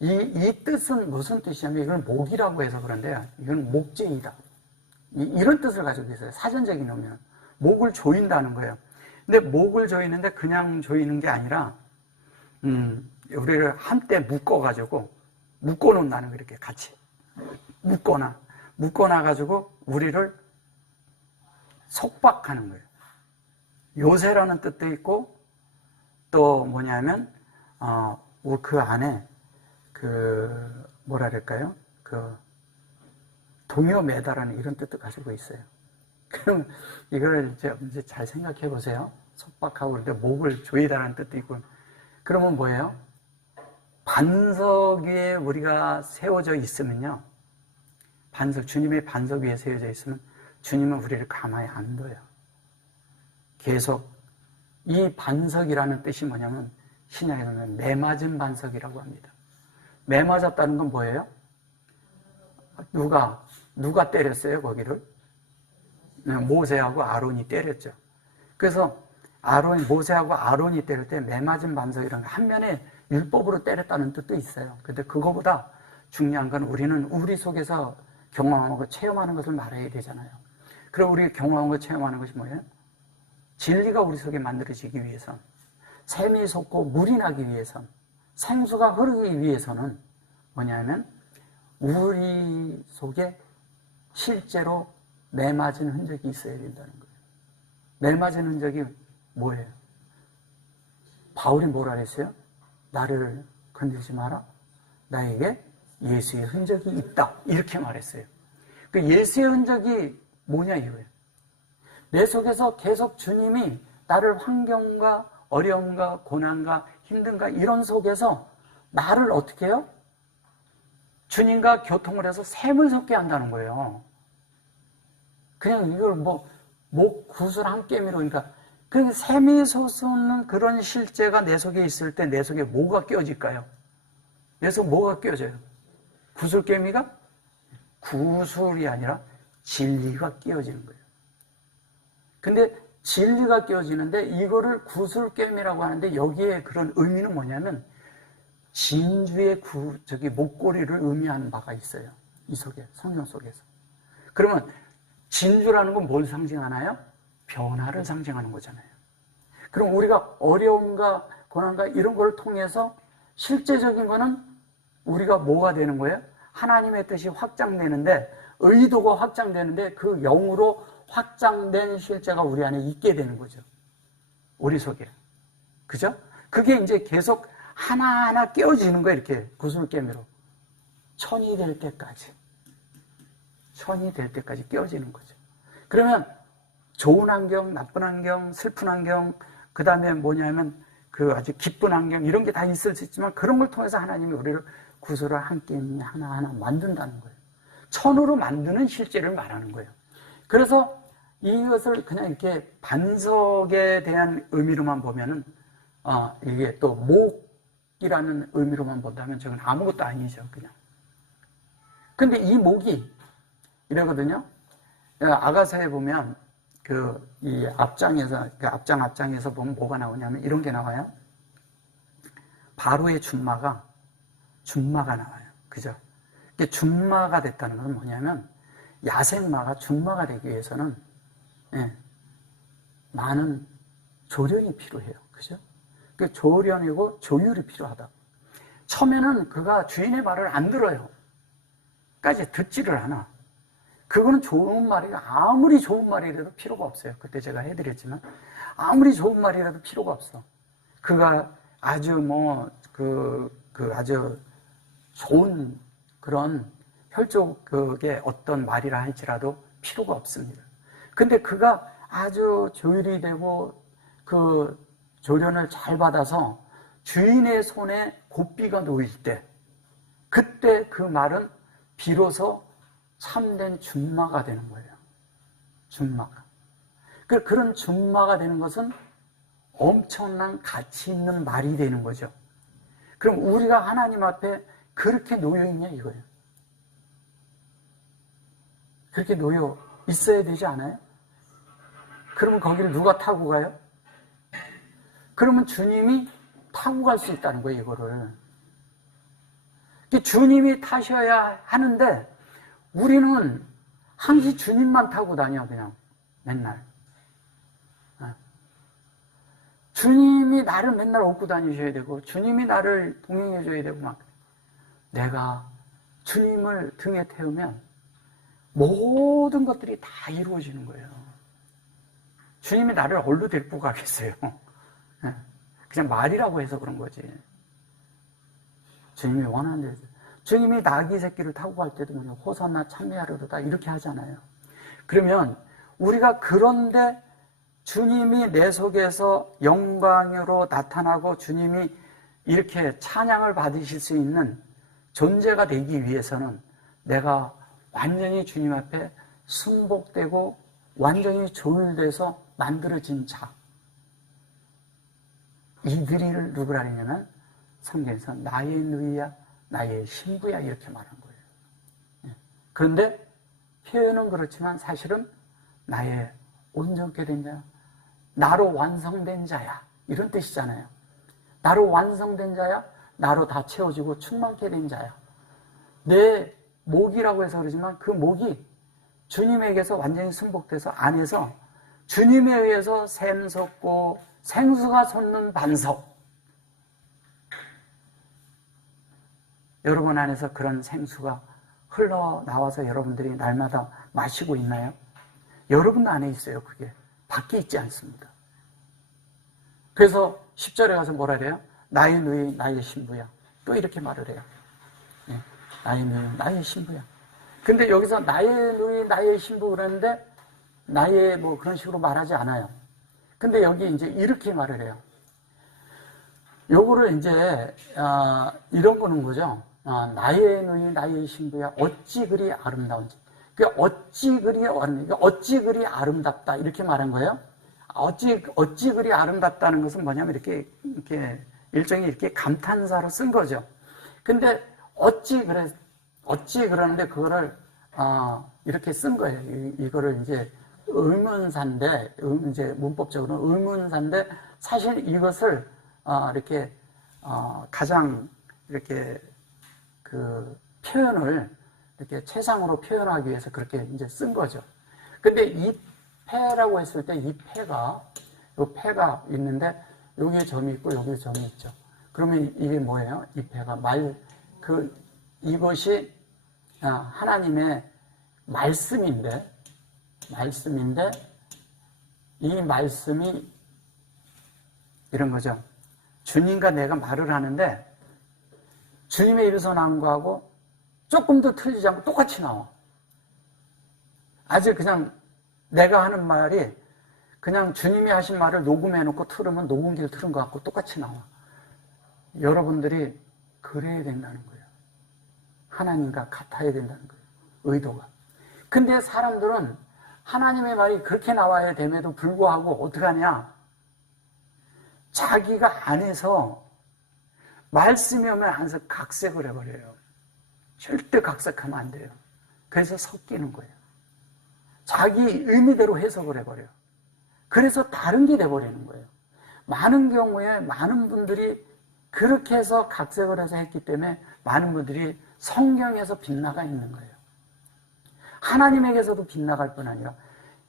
이 뜻은 무슨 뜻이냐면 이건 목이라고 해서 그런데요. 이건 목재이다. 이런 뜻을 가지고 있어요. 사전적인 의미는. 목을 조인다는 거예요. 근데 목을 조이는데 그냥 조이는 게 아니라, 우리를 한때 묶어가지고, 묶어놓는다는 거 이렇게 같이. 묶어놔가지고 우리를 속박하는 거예요. 요새라는 뜻도 있고, 또 뭐냐면, 그 안에, 뭐라 그럴까요? 동요 매다라는 이런 뜻도 가지고 있어요. 그럼 이걸 이제 잘 생각해 보세요. 속박하고 그런데 목을 조이다라는 뜻도 있고. 그러면 뭐예요? 반석 위에 우리가 세워져 있으면요. 주님의 반석 위에 세워져 있으면 주님은 우리를 가만히 안 둬요. 계속 이 반석이라는 뜻이 뭐냐면 신약에는 매맞은 반석이라고 합니다. 매맞았다는 건 뭐예요? 누가 때렸어요, 거기를? 모세하고 아론이 때렸죠. 그래서 모세하고 아론이 때릴 때 매맞은 반석이라는 거, 한 면에 율법으로 때렸다는 뜻도 있어요. 근데 그거보다 중요한 건 우리는 우리 속에서 경험하고 체험하는 것을 말해야 되잖아요. 그럼 우리 경험하고 체험하는 것이 뭐예요? 진리가 우리 속에 만들어지기 위해선, 샘이 솟고 물이 나기 위해선, 생수가 흐르기 위해서는 뭐냐면 우리 속에 실제로 매맞은 흔적이 있어야 된다는 거예요. 매맞은 흔적이 뭐예요? 바울이 뭐라 그랬어요? 나를 건들지 마라. 나에게 예수의 흔적이 있다. 이렇게 말했어요. 그 예수의 흔적이 뭐냐 이거예요. 내 속에서 계속 주님이 나를 환경과 어려움과 고난과 힘든가 이런 속에서 나를 어떻게 해요? 주님과 교통을 해서 샘을 솟게 한다는 거예요. 그냥 이걸 목 구슬 한 깨미로, 그러니까 그 샘이 솟는 그런 실제가 내 속에 있을 때 내 속에 뭐가 끼어질까요? 내 속에 뭐가 끼어져요? 구슬깨미가? 구슬이 아니라 진리가 끼어지는 거예요. 근데 진리가 끼어지는데 이거를 구슬깨미라고 하는데 여기에 그런 의미는 뭐냐면 진주의 목걸이를 의미하는 바가 있어요. 이 속에, 성경 속에서. 그러면 진주라는 건 뭘 상징하나요? 변화를 상징하는 거잖아요. 그럼 우리가 어려움과 고난과 이런 걸 통해서 실제적인 거는 우리가 뭐가 되는 거예요? 하나님의 뜻이 확장되는데, 의도가 확장되는데 그 영으로 확장된 실제가 우리 안에 있게 되는 거죠. 우리 속에. 그죠? 그게 이제 계속 하나하나 깨어지는 거예요. 이렇게 구슬깨미로. 천이 될 때까지. 천이 될 때까지 깨어지는 거죠. 그러면 좋은 환경, 나쁜 환경, 슬픈 환경, 그 다음에 뭐냐면 그 아주 기쁜 환경, 이런 게 다 있을 수 있지만 그런 걸 통해서 하나님이 우리를 구슬을 한 게임 하나하나 만든다는 거예요. 천으로 만드는 실제를 말하는 거예요. 그래서 이것을 그냥 이렇게 반석에 대한 의미로만 보면은, 이게 또 목이라는 의미로만 본다면 저건 아무것도 아니죠, 그냥. 근데 이 목이 이러거든요. 아가서에 보면 이 앞장에서, 앞장에서 보면 뭐가 나오냐면 이런 게 나와요. 바로의 준마가 나와요. 그죠? 이게 준마가 됐다는 건 뭐냐면 야생마가 준마가 되기 위해서는 많은 조련이 필요해요. 그죠? 그 조련이고 조율이 필요하다. 처음에는 그가 주인의 말을 안 들어요. 까지 듣지를 않아. 그거는 좋은 말이라, 아무리 좋은 말이라도 필요가 없어요. 그때 제가 해드렸지만 아무리 좋은 말이라도 필요가 없어. 그가 아주 아주 좋은 그런 혈족의 어떤 말이라 할지라도 필요가 없습니다. 근데 그가 아주 조율이 되고 그 조련을 잘 받아서 주인의 손에 고삐가 놓일 때, 그때 그 말은 비로소 참된 준마가 되는 거예요. 준마가. 그런 준마가 되는 것은 엄청난 가치 있는 말이 되는 거죠. 그럼 우리가 하나님 앞에 그렇게 놓여있냐 이거예요. 그렇게 놓여 있어야 되지 않아요? 그러면 거기를 누가 타고 가요? 그러면 주님이 타고 갈 수 있다는 거예요, 이거를. 주님이 타셔야 하는데 우리는 항상 주님만 타고 다녀, 그냥 맨날. 주님이 나를 맨날 업고 다니셔야 되고 주님이 나를 동행해 줘야 되고 막. 내가 주님을 등에 태우면 모든 것들이 다 이루어지는 거예요. 주님이 나를 어디로 데리고 가겠어요? 그냥 말이라고 해서 그런 거지. 주님이 원하는 데서. 주님이 나귀 새끼를 타고 갈 때도 뭐냐, 호산나 참여하려다 이렇게 하잖아요. 그러면 우리가 그런데 주님이 내 속에서 영광으로 나타나고 주님이 이렇게 찬양을 받으실 수 있는 존재가 되기 위해서는 내가 완전히 주님 앞에 순복되고 완전히 조율돼서 만들어진 자, 이들이 누구라 하냐면 성경에서 나의 누이야 나의 신부야 이렇게 말한 거예요. 그런데 표현은 그렇지만 사실은 나의 온전케 된 자, 나로 완성된 자야 이런 뜻이잖아요. 나로 완성된 자야, 나로 다 채워지고 충만케 된 자야. 내 목이라고 해서 그러지만 그 목이 주님에게서 완전히 승복돼서 안에서 주님에 의해서 샘솟고 생수가 솟는 반석. 여러분 안에서 그런 생수가 흘러나와서 여러분들이 날마다 마시고 있나요? 여러분 안에 있어요. 그게 밖에 있지 않습니다. 그래서 10절에 가서 뭐라 그래요? 나의 누이 나의 신부야. 또 이렇게 말을 해요. 나의 누이 나의 신부야. 근데 여기서 나의 누이 나의 신부 그러는데 나의 뭐 그런 식으로 말하지 않아요. 근데 여기 이제 이렇게 말을 해요. 요거를 이제 이런 거는 거죠. 나의 누이 나의 신부야 어찌 그리 아름다운지. 그 어찌 그리 아름답다 이렇게 말한 거예요. 어찌 그리 아름답다는 것은 뭐냐면 이렇게 일종의 이렇게 감탄사로 쓴 거죠. 근데 어찌 그러는데 그거를 이렇게 쓴 거예요. 이거를 이제 의문사인데 이제 문법적으로 의문사인데 사실 이것을 이렇게 가장 이렇게 그 표현을 이렇게 최상으로 표현하기 위해서 그렇게 이제 쓴 거죠. 근데 이 패라고 했을 때 이 패가 요 패가 있는데 여기에 점이 있고 여기에 점이 있죠. 그러면 이게 뭐예요? 이 패가 이것이 하나님의 말씀인데 이 말씀이 이런 거죠. 주님과 내가 말을 하는데 주님의 입에서 나온 거하고 조금 더 틀리지 않고 똑같이 나와. 아주 그냥 내가 하는 말이 그냥 주님이 하신 말을 녹음해놓고 틀으면 녹음기를 틀은 것 같고 똑같이 나와. 여러분들이 그래야 된다는 거예요. 하나님과 같아야 된다는 거예요. 의도가. 근데 사람들은 하나님의 말이 그렇게 나와야 됨에도 불구하고 어떻게 하냐? 자기가 안에서 말씀이 오면 안에서 각색을 해버려요. 절대 각색하면 안 돼요. 그래서 섞이는 거예요. 자기 의미대로 해석을 해버려요. 그래서 다른 게 돼버리는 거예요. 많은 경우에 많은 분들이 그렇게 해서 각색을 해서 했기 때문에 많은 분들이 성경에서 빗나가 있는 거예요. 하나님에게서도 빗나갈 뿐 아니라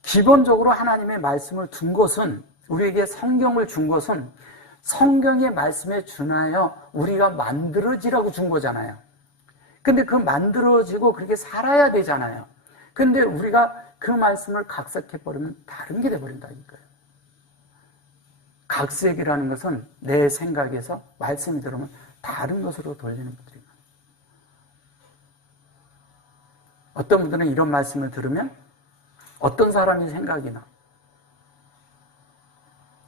기본적으로 하나님의 말씀을 둔 것은 우리에게 성경을 준 것은 성경의 말씀에 준하여 우리가 만들어지라고 준 거잖아요. 근데 그 만들어지고 그렇게 살아야 되잖아요. 근데 우리가 그 말씀을 각색해버리면 다른 게 돼버린다니까요. 각색이라는 것은 내 생각에서 말씀이 들으면 다른 것으로 돌리는 분들이 많아요. 어떤 분들은 이런 말씀을 들으면 어떤 사람이 생각이 나.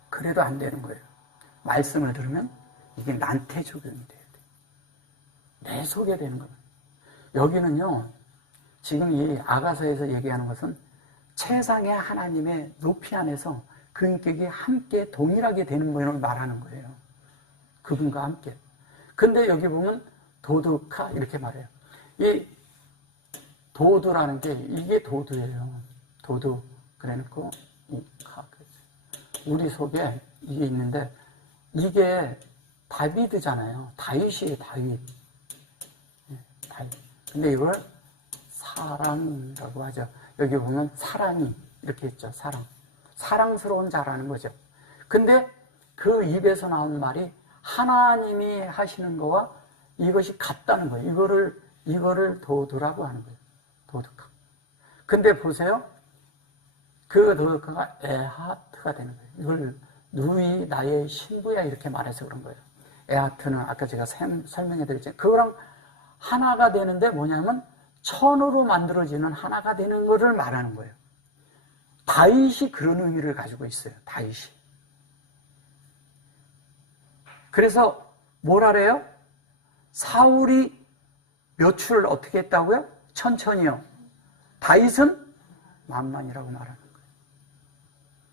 그래도 안 되는 거예요. 말씀을 들으면 이게 나한테 적용이 돼야 돼. 내 속에 되는 거예요. 여기는요, 지금 이 아가서에서 얘기하는 것은 최상의 하나님의 높이 안에서 그 인격이 함께 동일하게 되는 모양을 말하는 거예요. 그분과 함께. 근데 여기 보면 도두카 이렇게 말해요. 이 도두라는 게 이게 도두예요. 도두 그래놓고 이 카. 우리 속에 이게 있는데 이게 다비드잖아요. 다윗이에요. 다윗. 다윗. 근데 이걸 사랑이라고 하죠. 여기 보면 사랑이 이렇게 있죠. 사랑. 사랑스러운 자라는 거죠. 근데 그 입에서 나온 말이 하나님이 하시는 거와 이것이 같다는 거예요. 이거를 도두라고 하는 거예요. 도두카. 근데 보세요. 그 도두카가 에하트가 되는 거예요. 이걸 누이 나의 신부야 이렇게 말해서 그런 거예요. 에하트는 아까 제가 설명해 드렸잖아요. 그거랑 하나가 되는데 뭐냐면 천으로 만들어지는 하나가 되는 것을 말하는 거예요. 다윗이 그런 의미를 가지고 있어요. 다윗이. 그래서 뭘 하래요? 사울이 몇을 어떻게 했다고요? 천천히요. 다윗은 만만이라고 말하는 거예요.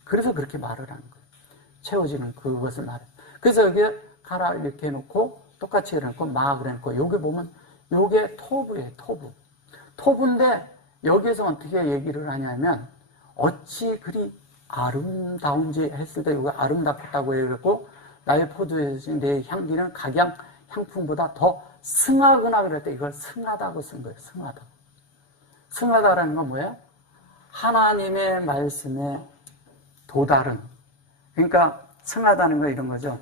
그래서 그렇게 말을 하는 거예요. 채워지는 그것을 말해요. 그래서 여기에 가라 이렇게 해놓고 똑같이 해놓고 마 그래놓고 여기 보면 요게 토부예요. 토부인데 여기에서 어떻게 얘기를 하냐면 어찌 그리 아름다운지 했을 때 이거 아름답다고 얘기했고 나의 포도주의 내 향기는 각양 향품보다 더 승하거나 그럴 때 이걸 승하다고 쓴 거예요. 승하다라는 건 뭐예요? 하나님의 말씀에 도달은, 그러니까 승하다는 거 이런 거죠.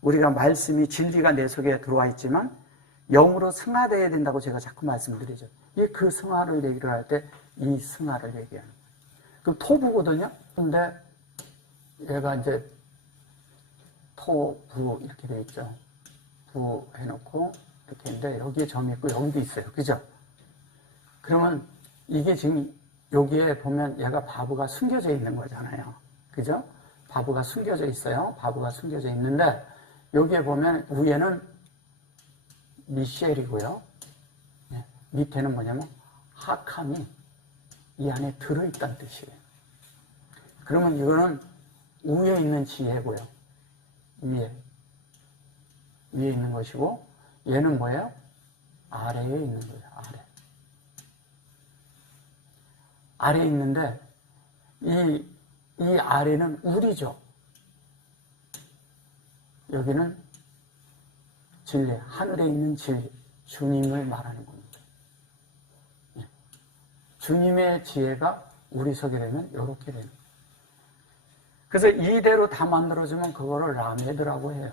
우리가 말씀이 진리가 내 속에 들어와 있지만 영으로 승하되어야 된다고 제가 자꾸 말씀드리죠. 그 승하를 얘기를 할 때 이 승하를 얘기하는 거예요. 그럼 토부거든요. 근데 얘가 이제 토부 이렇게 되어 있죠. 부 해놓고 이렇게 있는데 여기에 점이 있고 여기도 있어요. 그죠? 그러면 이게 지금 여기에 보면 얘가 바브가 숨겨져 있는 거잖아요. 그죠? 바브가 숨겨져 있어요. 바브가 숨겨져 있는데 여기에 보면 위에는 미셸이고요. 밑에는 뭐냐면 하캄이 이 안에 들어있다는 뜻이에요. 그러면 이거는 위에 있는 지혜고요. 위에 있는 것이고 얘는 뭐예요? 아래에 있는 거예요. 아래에 있는데 이 아래는 우리죠. 여기는 진리, 하늘에 있는 진리, 주님을 말하는 겁니다. 주님의 지혜가 우리 속에 되면 이렇게 되는 거예요. 그래서 이대로 다 만들어주면 그거를 라메드라고 해요.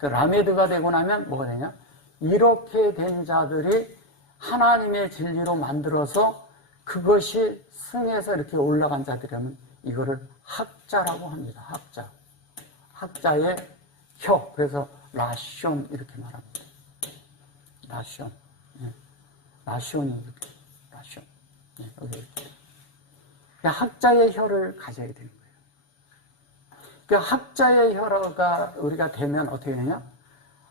라메드가 되고 나면 뭐가 되냐? 이렇게 된 자들이 하나님의 진리로 만들어서 그것이 승해서 이렇게 올라간 자들이라면 이거를 학자라고 합니다. 학자의 혀. 그래서 라시온 이렇게 말합니다. 라시온이 이렇게. 라시온. 여기 이렇게. 학자의 혀를 가져야 되는 거예요. 그 학자의 혀가 우리가 되면 어떻게 되냐?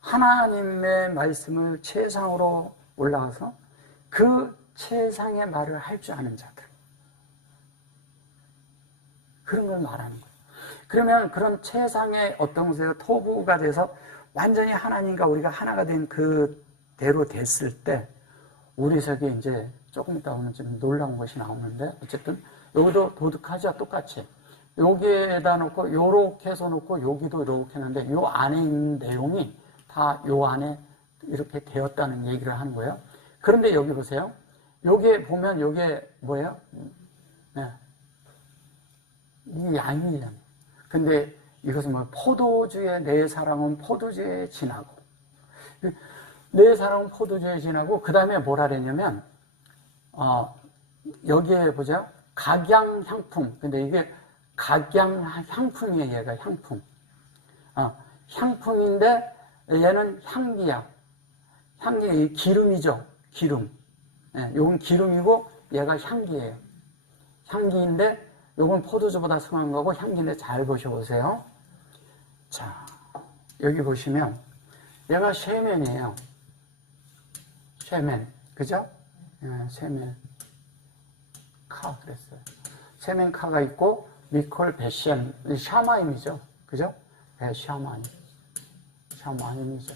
하나님의 말씀을 최상으로 올라가서 그 최상의 말을 할 줄 아는 자들. 그런 걸 말하는 거예요. 그러면 그런 최상의 어떤 것에서 토부가 돼서 완전히 하나님과 우리가 하나가 된 그대로 됐을 때 우리 속에 이제 조금 이따 오면 좀 놀라운 것이 나오는데 어쨌든 여기도 도둑하죠. 똑같이. 여기에다 놓고 요렇게 해서 놓고 여기도 이렇게 했는데 요 안에 있는 내용이 다 요 안에 이렇게 되었다는 얘기를 하는 거예요. 그런데 여기 보세요. 여기에 보면 요게 뭐예요? 이 양이잖아요. 근데 이것은 뭐 포도주의 내 사랑은 포도주에 지나고 내 사랑은 포도주에 지나고 그 다음에 뭐라 그랬냐면 여기에 보자. 각양향품. 근데 이게 각양향품이에요. 얘가 향품. 향품인데 얘는 향기야. 향기, 기름이죠. 기름. 요건 기름이고 얘가 향기예요. 향기인데 요건 포도주보다 승한 거고 향기인데 잘 보셔보세요. 자, 여기 보시면 얘가 쉐멘이에요. 쉐멘. 그죠? 쉐멘. 카 그랬어요. 세멘카가 있고 미콜 베시엠 샤마임이죠. 그죠? 샤마임이죠.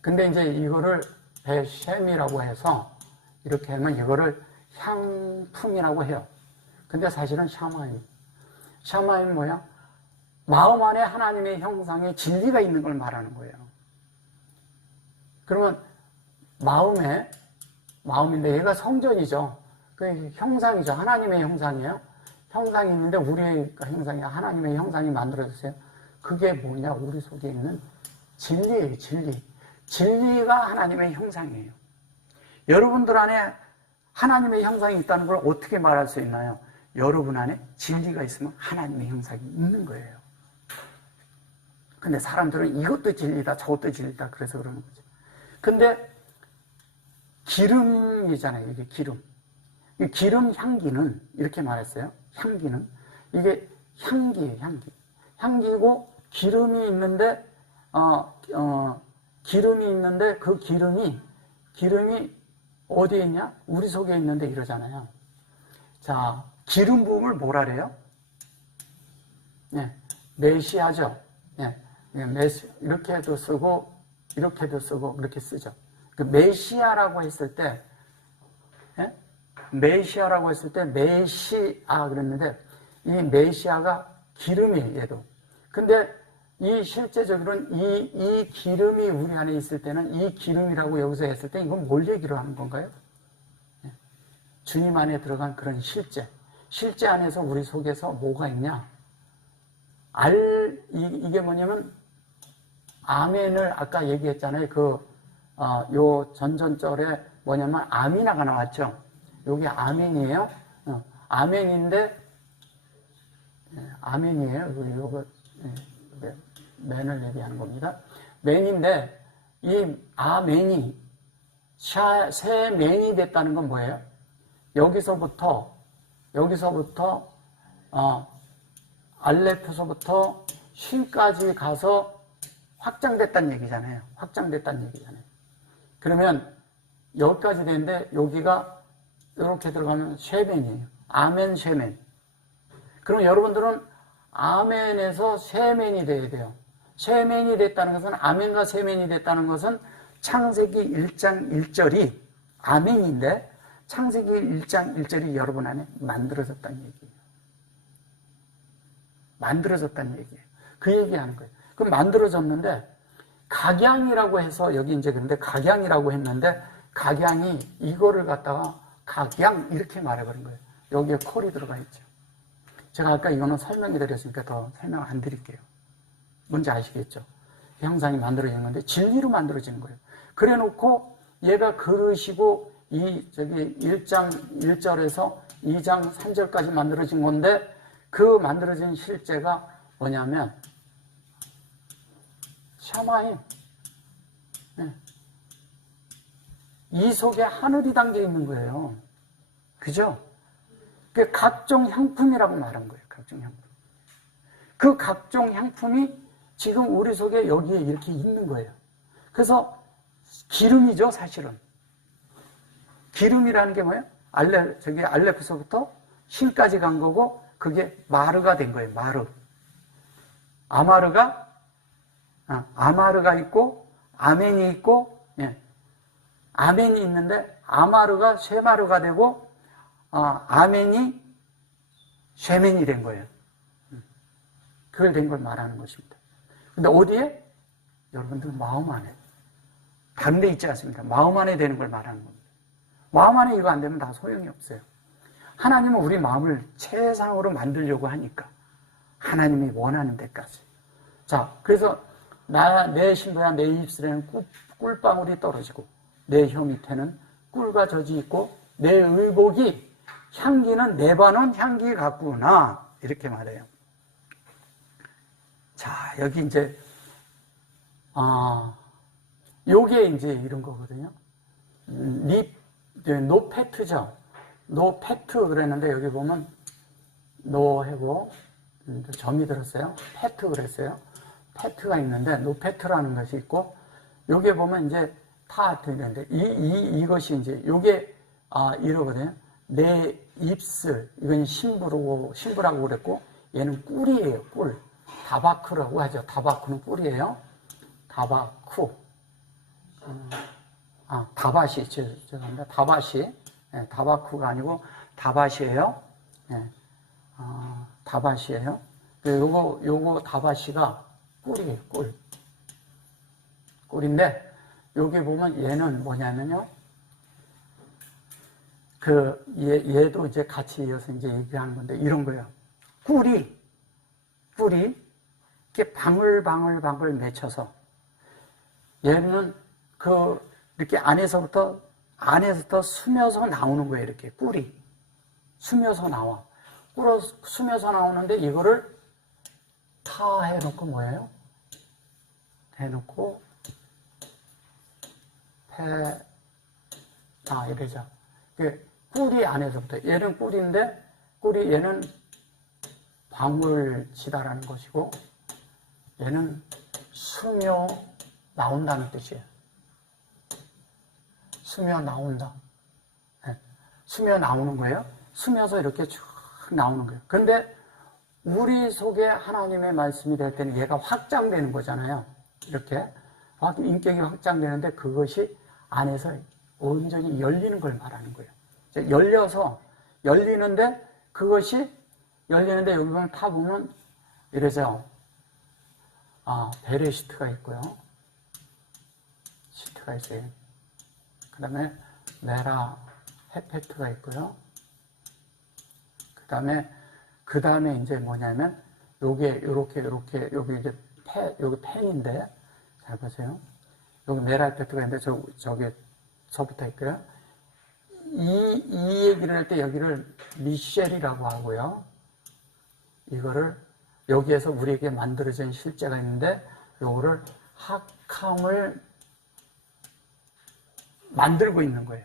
근데 이제 이거를 베셴이라고 해서 이렇게 하면 이거를 향품이라고 해요. 근데 사실은 샤마임 뭐야? 마음 안에 하나님의 형상에 진리가 있는 걸 말하는 거예요. 그러면 마음인데 얘가 성전이죠. 그 형상이죠. 하나님의 형상이에요. 형상이 있는데 우리의 형상이 하나님의 형상이 만들어졌어요. 그게 뭐냐? 우리 속에 있는 진리예요. 진리가 하나님의 형상이에요. 여러분들 안에 하나님의 형상이 있다는 걸 어떻게 말할 수 있나요? 여러분 안에 진리가 있으면 하나님의 형상이 있는 거예요. 근데 사람들은 이것도 진리다, 저것도 진리다, 그래서 그러는 거죠. 근데 기름이잖아요, 이게 기름. 이 기름 향기는, 이렇게 말했어요. 향기는, 이게 향기예요, 향기. 향기고 기름이 있는데 기름이 있는데 그 기름이 어디에 있냐? 우리 속에 있는데 이러잖아요. 자, 기름 부음을 뭐라 그래요? 네, 메시아죠. 네, 이렇게도 쓰고 이렇게도 쓰고 그렇게 쓰죠. 그 메시아라고 했을 때, 네? 메시아라고 했을 때 메시아 그랬는데 이 메시아가 기름이에요. 얘도. 근데 이 실제적으로는 이 기름이 우리 안에 있을 때는 이 기름이라고 여기서 했을 때 이건 뭘 얘기를 하는 건가요? 네. 주님 안에 들어간 그런 실제 안에서 우리 속에서 뭐가 있냐? 이게 뭐냐면 아멘을 아까 얘기했잖아요. 요 전전절에 뭐냐면 아미나가 나왔죠. 여기 아멘이에요. 아멘인데 아멘이에요. 요거 맨을 얘기하는 겁니다. 맨인데 이 아멘이 새 맨이 됐다는 건 뭐예요? 여기서부터 알레프서부터 쉰까지 가서 확장됐다는 얘기잖아요. 그러면 여기까지 되는데 여기가 이렇게 들어가면 쉐멘이에요. 아멘 쉐멘. 그럼 여러분들은 아멘에서 쉐멘이 돼야 돼요. 쉐멘이 됐다는 것은 아멘과 쉐멘이 됐다는 것은 창세기 1장 1절이 아멘인데 창세기 1장 1절이 여러분 안에 만들어졌다는 얘기예요. 그 얘기하는 거예요. 그럼 만들어졌는데 각양이라고 해서 여기 이제 그런데 각양이라고 했는데 각양이 이거를 갖다가 각양 이렇게 말해버린 거예요. 여기에 콜이 들어가 있죠. 제가 아까 이거는 설명해 드렸으니까 더 설명 안 드릴게요. 뭔지 아시겠죠? 형상이 만들어진 건데 진리로 만들어지는 거예요. 그래 놓고 얘가 그릇이고 저기 1장 1절에서 2장 3절까지 만들어진 건데 그 만들어진 실제가 뭐냐면 샤마임. 네. 이 속에 하늘이 담겨 있는 거예요. 그죠? 그 각종 향품이라고 말한 거예요. 각종 향품. 그 각종 향품이 지금 우리 속에 여기에 이렇게 있는 거예요. 그래서 기름이죠, 사실은. 기름이라는 게 뭐예요? 알레프서부터 신까지 간 거고 그게 마르가 된 거예요. 아마르가 있고 아멘이 있고 아멘이 있는데 아마르가 쉐마르가 되고 아멘이 쉐멘이 된 거예요. 그걸 된 걸 말하는 것입니다. 근데 어디에? 여러분들 마음 안에. 다른 데 있지 않습니까? 마음 안에 되는 걸 말하는 겁니다. 마음 안에 이거 안 되면 다 소용이 없어요. 하나님은 우리 마음을 최상으로 만들려고 하니까 하나님이 원하는 데까지. 자, 그래서 내 신부야 내 입술에는 꿀방울이 떨어지고 내 혀 밑에는 꿀과 젖이 있고 내 의복이 향기는 레바논 향기 같구나 이렇게 말해요. 자, 여기 이제 요게 이제 이런 거거든요. 노페트죠. 노페트 그랬는데 여기 보면 노하고 점이 들었어요. 페트 그랬어요. 페트가 있는데 노페트라는 것이 있고 여기에 보면 이제 타트인데 이것이 이제 요게 이러거든요. 내 입술 이건 신부라고 그랬고 얘는 꿀이에요. 꿀. 다바크라고 하죠. 다바크는 꿀이에요. 다바쿠. 다바시 죄송합니다. 다바시. 다바쿠가 아니고 다바시예요. 다바시예요. 요거 다바시가 꿀이에요. 꿀인데 여기 보면 얘는 뭐냐면요. 얘도 이제 같이 이어서 이제 얘기하는 건데 이런 거예요. 꿀이 이렇게 방울방울 맺혀서 얘는 이렇게 안에서부터 스며서 나오는 거예요. 이렇게 꿀이 스며서 나와. 스며서 나오는데 이거를 타 해놓고 뭐예요? 해놓고 이러죠. 꿀이 안에서부터 얘는 꿀인데 얘는 광을지다라는 것이고, 얘는 수며 나온다는 뜻이에요. 수며 나온다. 네. 수며 나오는 거예요. 수며서 이렇게 쭉 나오는 거예요. 그런데 우리 속에 하나님의 말씀이 될 때는 얘가 확장되는 거잖아요. 이렇게 인격이 확장되는데 그것이 안에서 온전히 열리는 걸 말하는 거예요. 열려서 열리는데 그것이 열리는데 여기 보면 타 보면 이래서 베레시트가 있고요. 시트가 있어요. 그 다음에 메라 헤페트가 있고요. 그 다음에 이제 뭐냐면 요게 요렇게 여기 이제 여기 펜인데 잘 보세요. 여기 메라 헤페트가 있는데 저기 서부터 있고요. 이 얘기를 할 때 여기를 미셸이라고 하고요. 이거를 여기에서 우리에게 만들어진 실제가 있는데 요거를 학함을 만들고 있는 거예요.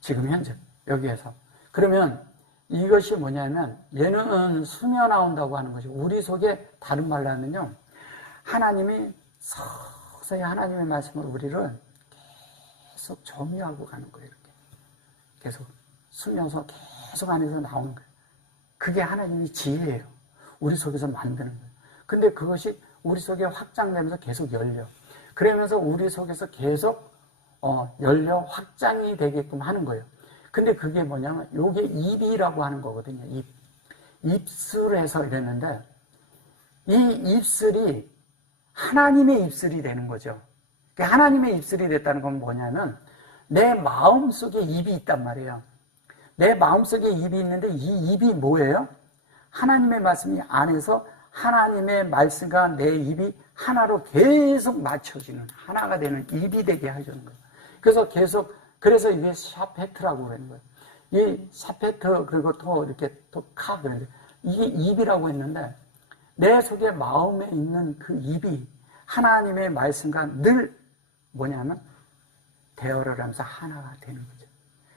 지금 현재 여기에서. 그러면 이것이 뭐냐면 얘는 수며 나온다고 하는 것이 우리 속에 다른 말로 하면요. 하나님이 서서히 하나님의 말씀을 우리를 계속 점유하고 가는 거예요. 이렇게. 계속 수면서 계속 안에서 나오는 거예요. 그게 하나님의 지혜예요. 우리 속에서 만드는 거예요. 근데 그것이 우리 속에 확장되면서 계속 열려. 그러면서 우리 속에서 계속 열려 확장이 되게끔 하는 거예요. 근데 그게 뭐냐면 요게 입이라고 하는 거거든요. 입술에서 이랬는데 이 입술이 하나님의 입술이 되는 거죠. 하나님의 입술이 됐다는 건 뭐냐면 내 마음속에 입이 있단 말이에요. 내 마음속에 입이 있는데 이 입이 뭐예요? 하나님의 말씀이 안에서 하나님의 말씀과 내 입이 하나로 계속 맞춰지는 하나가 되는 입이 되게 해주는 거예요. 그래서 이게 샤페트라고 그러는 거예요. 이 샤페트 그리고 또 이렇게 또 카 그러는데 이게 입이라고 했는데 내 속에 마음에 있는 그 입이 하나님의 말씀과 늘 뭐냐면 대화를 하면서 하나가 되는 거죠.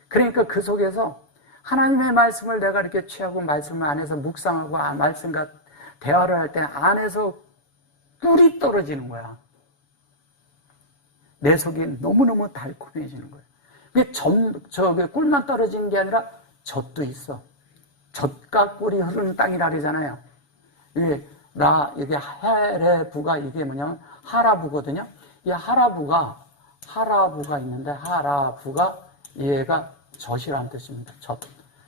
그러니까 그 속에서 하나님의 말씀을 내가 이렇게 취하고 말씀을 안에서 묵상하고 말씀과 대화를 할 때 안에서 꿀이 떨어지는 거야. 내 속이 너무너무 달콤해지는 거예요. 그게 꿀만 떨어지는 게 아니라 젖도 있어. 젖과 꿀이 흐르는 땅이라 그러잖아요. 이게 헤레부가 이게 뭐냐면 하라부거든요. 이 하라부가 있는데 하라부가 얘가 젖이라는 뜻입니다. 젖.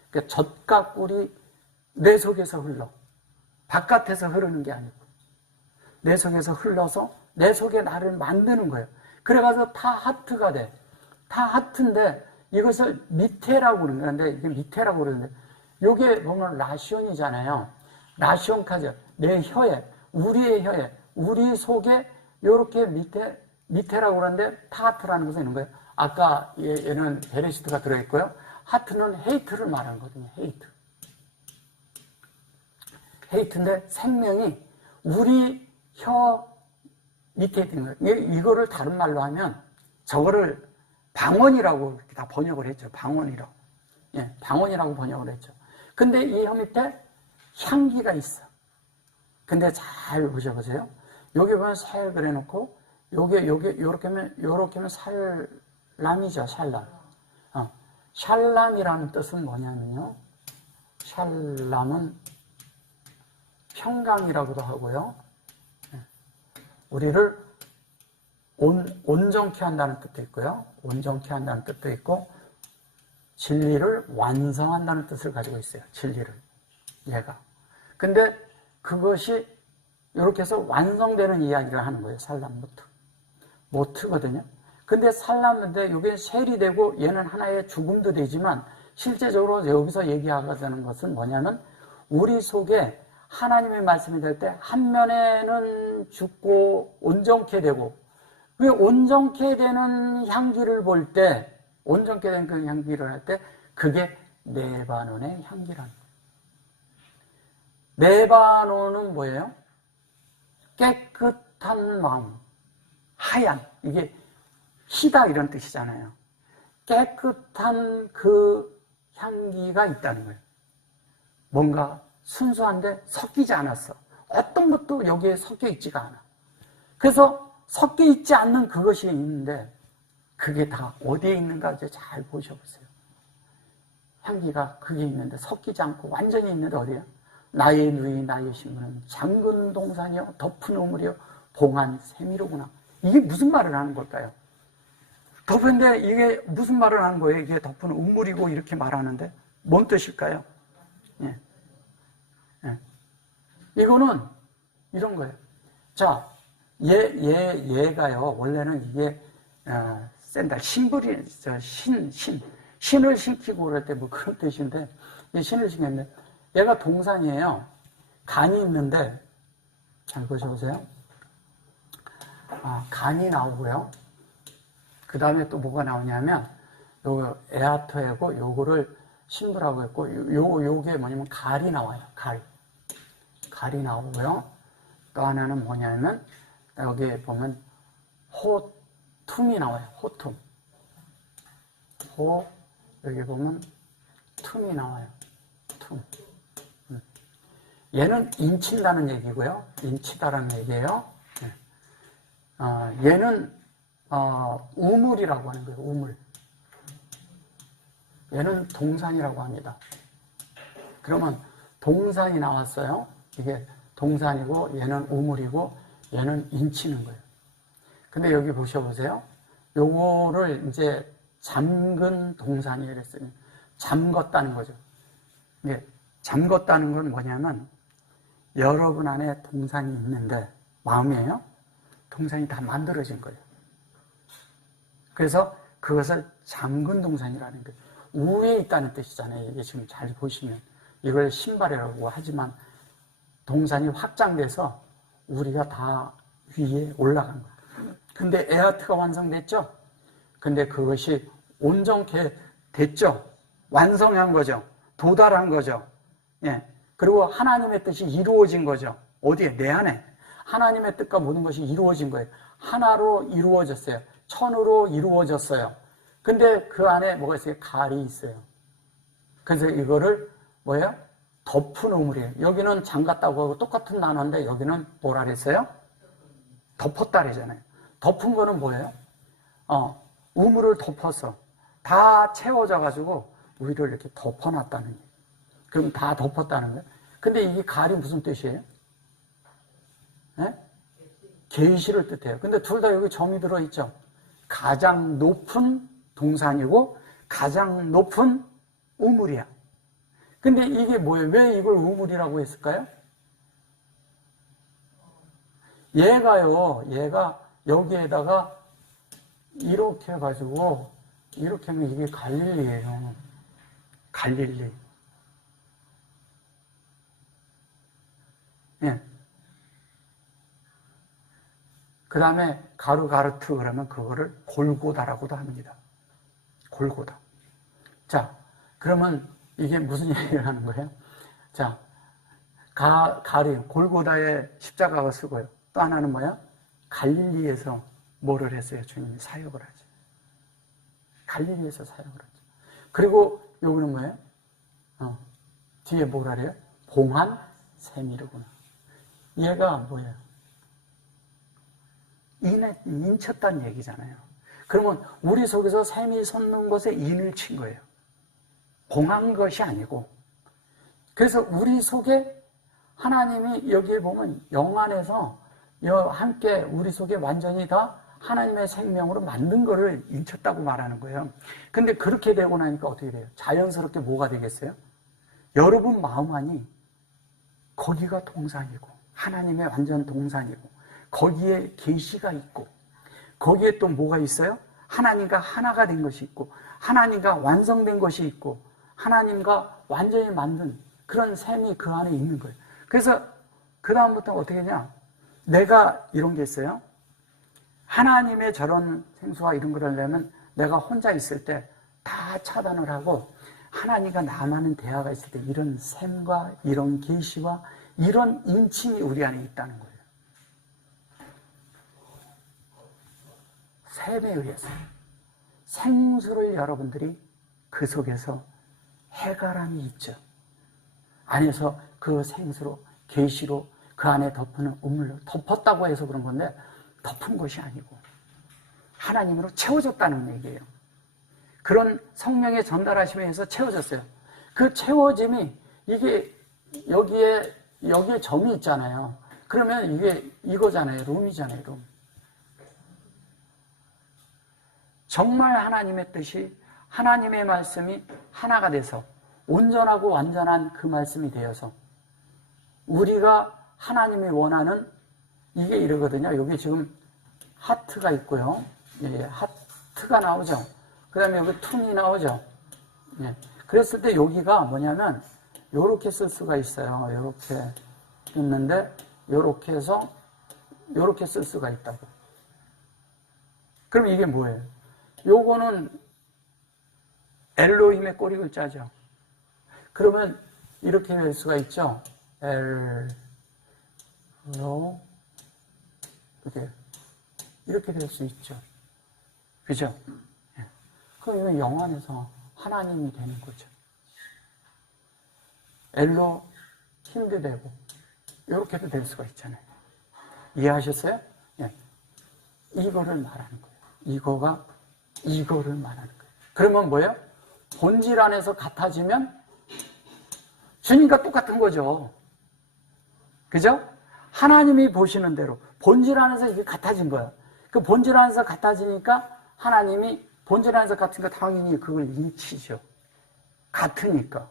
그러니까 젖과 꿀이 내 속에서 흘러. 바깥에서 흐르는 게 아니고 내 속에서 흘러서 내 속에 나를 만드는 거예요. 그래가서 타하트가 돼. 타하트인데 이것을 미테라고 그러는데 이게 미테라고 그러는데 이게 보면 라시온이잖아요. 라시온까지 내 혀에 우리의 혀에 우리 속에 이렇게 미테라고 그러는데 타하트라는 것은 있는 거예요. 아까 얘는 베레시트가 들어있고요. 하트는 헤이트를 말하는 거거든요. 헤이트인데 생명이 우리 혀 밑에 있는 거예요. 이거를 다른 말로 하면 저거를 방언이라고 다 번역을 했죠. 방언이라고. 예, 방언이라고 번역을 했죠. 근데 이 혀 밑에 향기가 있어. 근데 잘 보셔보세요. 여기 보면 살 그래놓고 요렇게 하면 샬람이죠. 샬람. 샬람이라는 뜻은 뭐냐면요. 샬람은 평강이라고도 하고요. 우리를 온전케 한다는 뜻도 있고요. 온전케 한다는 뜻도 있고 진리를 완성한다는 뜻을 가지고 있어요. 진리를. 얘가. 근데 그것이 이렇게 해서 완성되는 이야기를 하는 거예요. 살람 모트거든요. 근데 살람인데 이게 셀이 되고 얘는 하나의 죽음도 되지만 실제적으로 여기서 얘기하는 것은 뭐냐면 우리 속에 하나님의 말씀이 될 때 한 면에는 죽고 온전케 되고 그 온전케 되는 향기를 볼 때 온전케 된 그 향기를 할 때 그게 레바논의 향기라는 거예요. 레바논은 뭐예요? 깨끗한 마음, 하얀, 이게 희다 이런 뜻이잖아요. 깨끗한 그 향기가 있다는 거예요. 뭔가 순수한데 섞이지 않았어. 어떤 것도 여기에 섞여 있지가 않아. 그래서 섞여 있지 않는 그것이 있는데 그게 다 어디에 있는가 이제 잘 보셔보세요. 향기가 그게 있는데 섞이지 않고 완전히 있는데 어디야? 나의 누이 나의 신부는 잠근 동산이요 덮은 우물이요 봉한 세미로구나. 이게 무슨 말을 하는 걸까요? 덮은데 이게 무슨 말을 하는 거예요? 이게 덮은 우물이고 이렇게 말하는데 뭔 뜻일까요? 예. 예. 이거는 이런 거예요. 자, 얘가요 원래는 이게 샌달 신불이 신을 신기고 그럴 때 뭐 그런 뜻인데 신을 신겼는데 얘가 동산이에요. 간이 있는데 잘 보셔보세요. 간이 나오고요. 그 다음에 또 뭐가 나오냐면 요 에아토하고 요거를 신부라고 했고 요게 뭐냐면 갈이 나와요. 갈이 나오고요. 또 하나는 뭐냐면 여기 보면 호툼이 나와요. 호툼. 여기 보면 툼이 나와요. 툼. 얘는 인친다는 얘기고요. 인치다라는 얘기예요. 얘는 우물이라고 하는 거예요. 우물. 얘는 동산이라고 합니다. 그러면 동산이 나왔어요. 이게 동산이고 얘는 우물이고 얘는 인치는 거예요. 근데 여기 보셔보세요. 요거를 이제 잠근 동산이 그랬어요. 잠궜다는 거죠. 이게 잠궜다는 건 뭐냐면 여러분 안에 동산이 있는데 마음이에요. 동산이 다 만들어진 거예요. 그래서 그것을 잠근 동산이라는 거예요. 위에 있다는 뜻이잖아요. 이게 지금 잘 보시면 이걸 신발이라고 하지만 동산이 확장돼서 우리가 다 위에 올라간 거예요. 근데 에아트가 완성됐죠? 근데 그것이 온전케 됐죠? 완성한 거죠? 도달한 거죠? 예. 그리고 하나님의 뜻이 이루어진 거죠? 어디에? 내 안에. 하나님의 뜻과 모든 것이 이루어진 거예요. 하나로 이루어졌어요. 천으로 이루어졌어요. 근데 그 안에 뭐가 있어요? 갈이 있어요. 그래서 이거를 뭐예요? 덮은 우물이에요. 여기는 잠갔다고 하고 똑같은 단어인데 여기는 뭐라 그랬어요? 덮었다 그러잖아요. 덮은 거는 뭐예요? 우물을 덮었어. 다 채워져 가지고 우리를 이렇게 덮어놨다는 얘기예요. 그럼 다 덮었다는 거예요. 근데 이게 갈이 무슨 뜻이에요? 네? 계시를 뜻해요. 근데 둘 다 여기 점이 들어있죠. 가장 높은 동산이고 가장 높은 우물이야. 근데 이게 뭐예요? 왜 이걸 우물이라고 했을까요? 얘가 여기에다가 이렇게 해가지고 이렇게 하면 이게 갈릴리예요. 갈릴리. 예. 그 다음에 가르트 그러면 그거를 골고다라고도 합니다. 골고다. 자, 그러면 이게 무슨 얘기를 하는 거예요? 자, 골고다에 십자가가 쓰고요. 또 하나는 뭐야? 갈릴리에서 뭐를 했어요? 주님이 사역을 하죠. 갈릴리에서 사역을 하죠. 그리고 여기는 뭐예요? 뒤에 뭐라 그래요? 봉한 세미르구나. 얘가 뭐예요? 인쳤다는 얘기잖아요. 그러면 우리 속에서 샘이 솟는 곳에 인을 친 거예요. 봉한 것이 아니고. 그래서 우리 속에 하나님이 여기에 보면 영 안에서 함께 우리 속에 완전히 다 하나님의 생명으로 만든 거를 인쳤다고 말하는 거예요. 근데 그렇게 되고 나니까 어떻게 돼요? 자연스럽게 뭐가 되겠어요? 여러분 마음 안이 거기가 동산이고 하나님의 완전 동산이고 거기에 계시가 있고 거기에 또 뭐가 있어요? 하나님과 하나가 된 것이 있고 하나님과 완성된 것이 있고 하나님과 완전히 만든 그런 셈이 그 안에 있는 거예요. 그래서 그 다음부터 어떻게 하냐? 내가 이런 게 있어요. 하나님의 저런 생수와 이런 걸 하려면 내가 혼자 있을 때 다 차단을 하고 하나님과 나만의 대화가 있을 때 이런 셈과 이런 계시와 이런 인침이 우리 안에 있다는 거예요. 셈에 의해서 생수를 여러분들이 그 속에서 해가람이 있죠. 안에서 그 생수로, 계시로 그 안에 덮는 우물로 덮었다고 해서 그런 건데 덮은 것이 아니고 하나님으로 채워졌다는 얘기예요. 그런 성령의 전달하심에 의해서 채워졌어요. 그 채워짐이 이게 여기에 점이 있잖아요. 그러면 이게 이거잖아요. 룸이잖아요. 룸. 정말 하나님의 뜻이 하나님의 말씀이 하나가 돼서 온전하고 완전한 그 말씀이 되어서 우리가 하나님이 원하는 이게 이러거든요. 여기 지금 하트가 있고요. 예, 하트가 나오죠. 그 다음에 여기 툰이 나오죠. 예. 그랬을 때 여기가 뭐냐면 요렇게 쓸 수가 있어요. 요렇게 있는데 요렇게 해서 요렇게 쓸 수가 있다고. 그럼 이게 뭐예요? 요거는 엘로힘의 꼬리 글자죠. 그러면 이렇게 될 수가 있죠. 이렇게 될 수 있죠. 그죠? 예. 그럼 이건 영안에서 하나님이 되는 거죠. 엘로 힘도 되고 이렇게도 될 수가 있잖아요. 이해하셨어요? 예. 이거를 말하는 거예요. 이거를 말하는 거예요. 그러면 뭐예요? 본질 안에서 같아지면 주님과 똑같은 거죠. 그죠? 하나님이 보시는 대로 본질 안에서 이게 같아진 거야. 그 본질 안에서 같아지니까 하나님이 본질 안에서 같은 거 당연히 그걸 인치죠. 같으니까.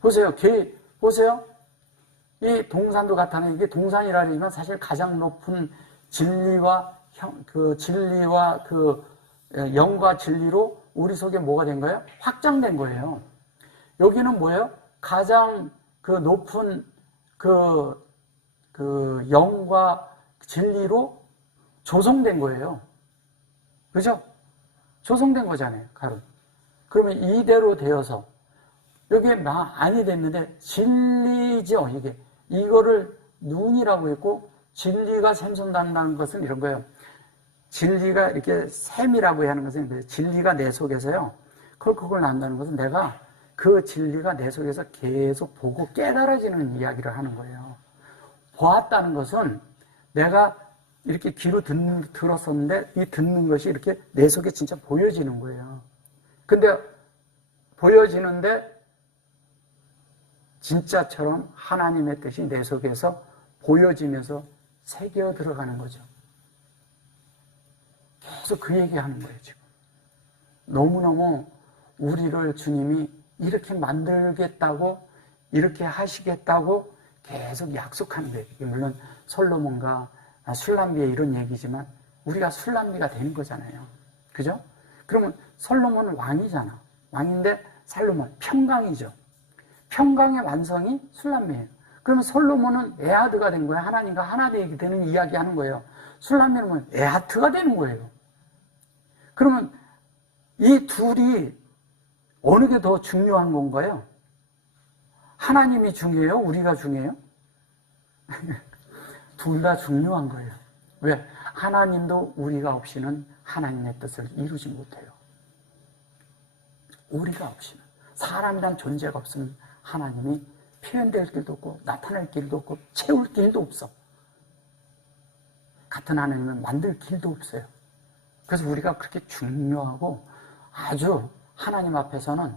보세요. 보세요. 이 동산도 같아는 이게 동산이라면 사실 가장 높은 진리와 영과 진리로 우리 속에 뭐가 된 거예요? 확장된 거예요. 여기는 뭐예요? 가장 그 높은 그 영과 진리로 조성된 거예요. 그죠? 조성된 거잖아요, 가로. 그러면 이대로 되어서, 여기에 안이 됐는데, 진리죠, 이게. 이거를 눈이라고 했고, 진리가 샘솟는다는 것은 이런 거예요. 진리가 이렇게 샘이라고 하는 것은 진리가 내 속에서요. 그걸 난다는 것은 내가 그 진리가 내 속에서 계속 보고 깨달아지는 이야기를 하는 거예요. 보았다는 것은 내가 이렇게 귀로 들었었는데 이 듣는 것이 이렇게 내 속에 진짜 보여지는 거예요. 근데 보여지는데 진짜처럼 하나님의 뜻이 내 속에서 보여지면서 새겨 들어가는 거죠. 계속 그 얘기하는 거예요, 지금. 너무너무 우리를 주님이 이렇게 만들겠다고, 이렇게 하시겠다고 계속 약속하는 거예요. 물론 솔로몬과 술람비의 이런 얘기지만 우리가 술람비가 되는 거잖아요. 그죠? 그러면 솔로몬은 왕이잖아. 왕인데 살로몬 평강이죠. 평강의 완성이 술람비예요. 그러면 솔로몬은 에하드가 된 거예요. 하나님과 하나 되는 이야기 하는 거예요. 술람비는 에하트가 되는 거예요. 그러면 이 둘이 어느 게 더 중요한 건가요? 하나님이 중요해요? 우리가 중요해요? 둘 다 중요한 거예요. 왜? 하나님도 우리가 없이는 하나님의 뜻을 이루지 못해요. 우리가 없이는. 사람이란 존재가 없으면 하나님이 표현될 길도 없고 나타날 길도 없고 채울 길도 없어. 같은 하나님은 만들 길도 없어요. 그래서 우리가 그렇게 중요하고 아주 하나님 앞에서는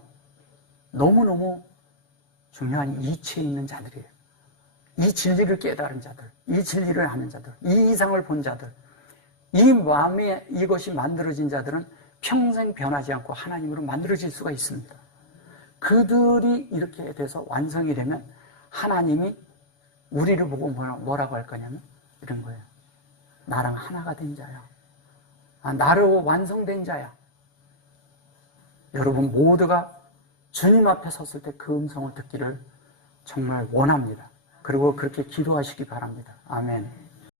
너무너무 중요한 이치에 있는 자들이에요. 이 진리를 깨달은 자들, 이 진리를 아는 자들, 이 이상을 본 자들, 이 마음에 이것이 만들어진 자들은 평생 변하지 않고 하나님으로 만들어질 수가 있습니다. 그들이 이렇게 돼서 완성이 되면 하나님이 우리를 보고 뭐라고 할 거냐면 이런 거예요. 나랑 하나가 된 자야. 나로 완성된 자야. 여러분 모두가 주님 앞에 섰을 때 그 음성을 듣기를 정말 원합니다. 그리고 그렇게 기도하시기 바랍니다. 아멘.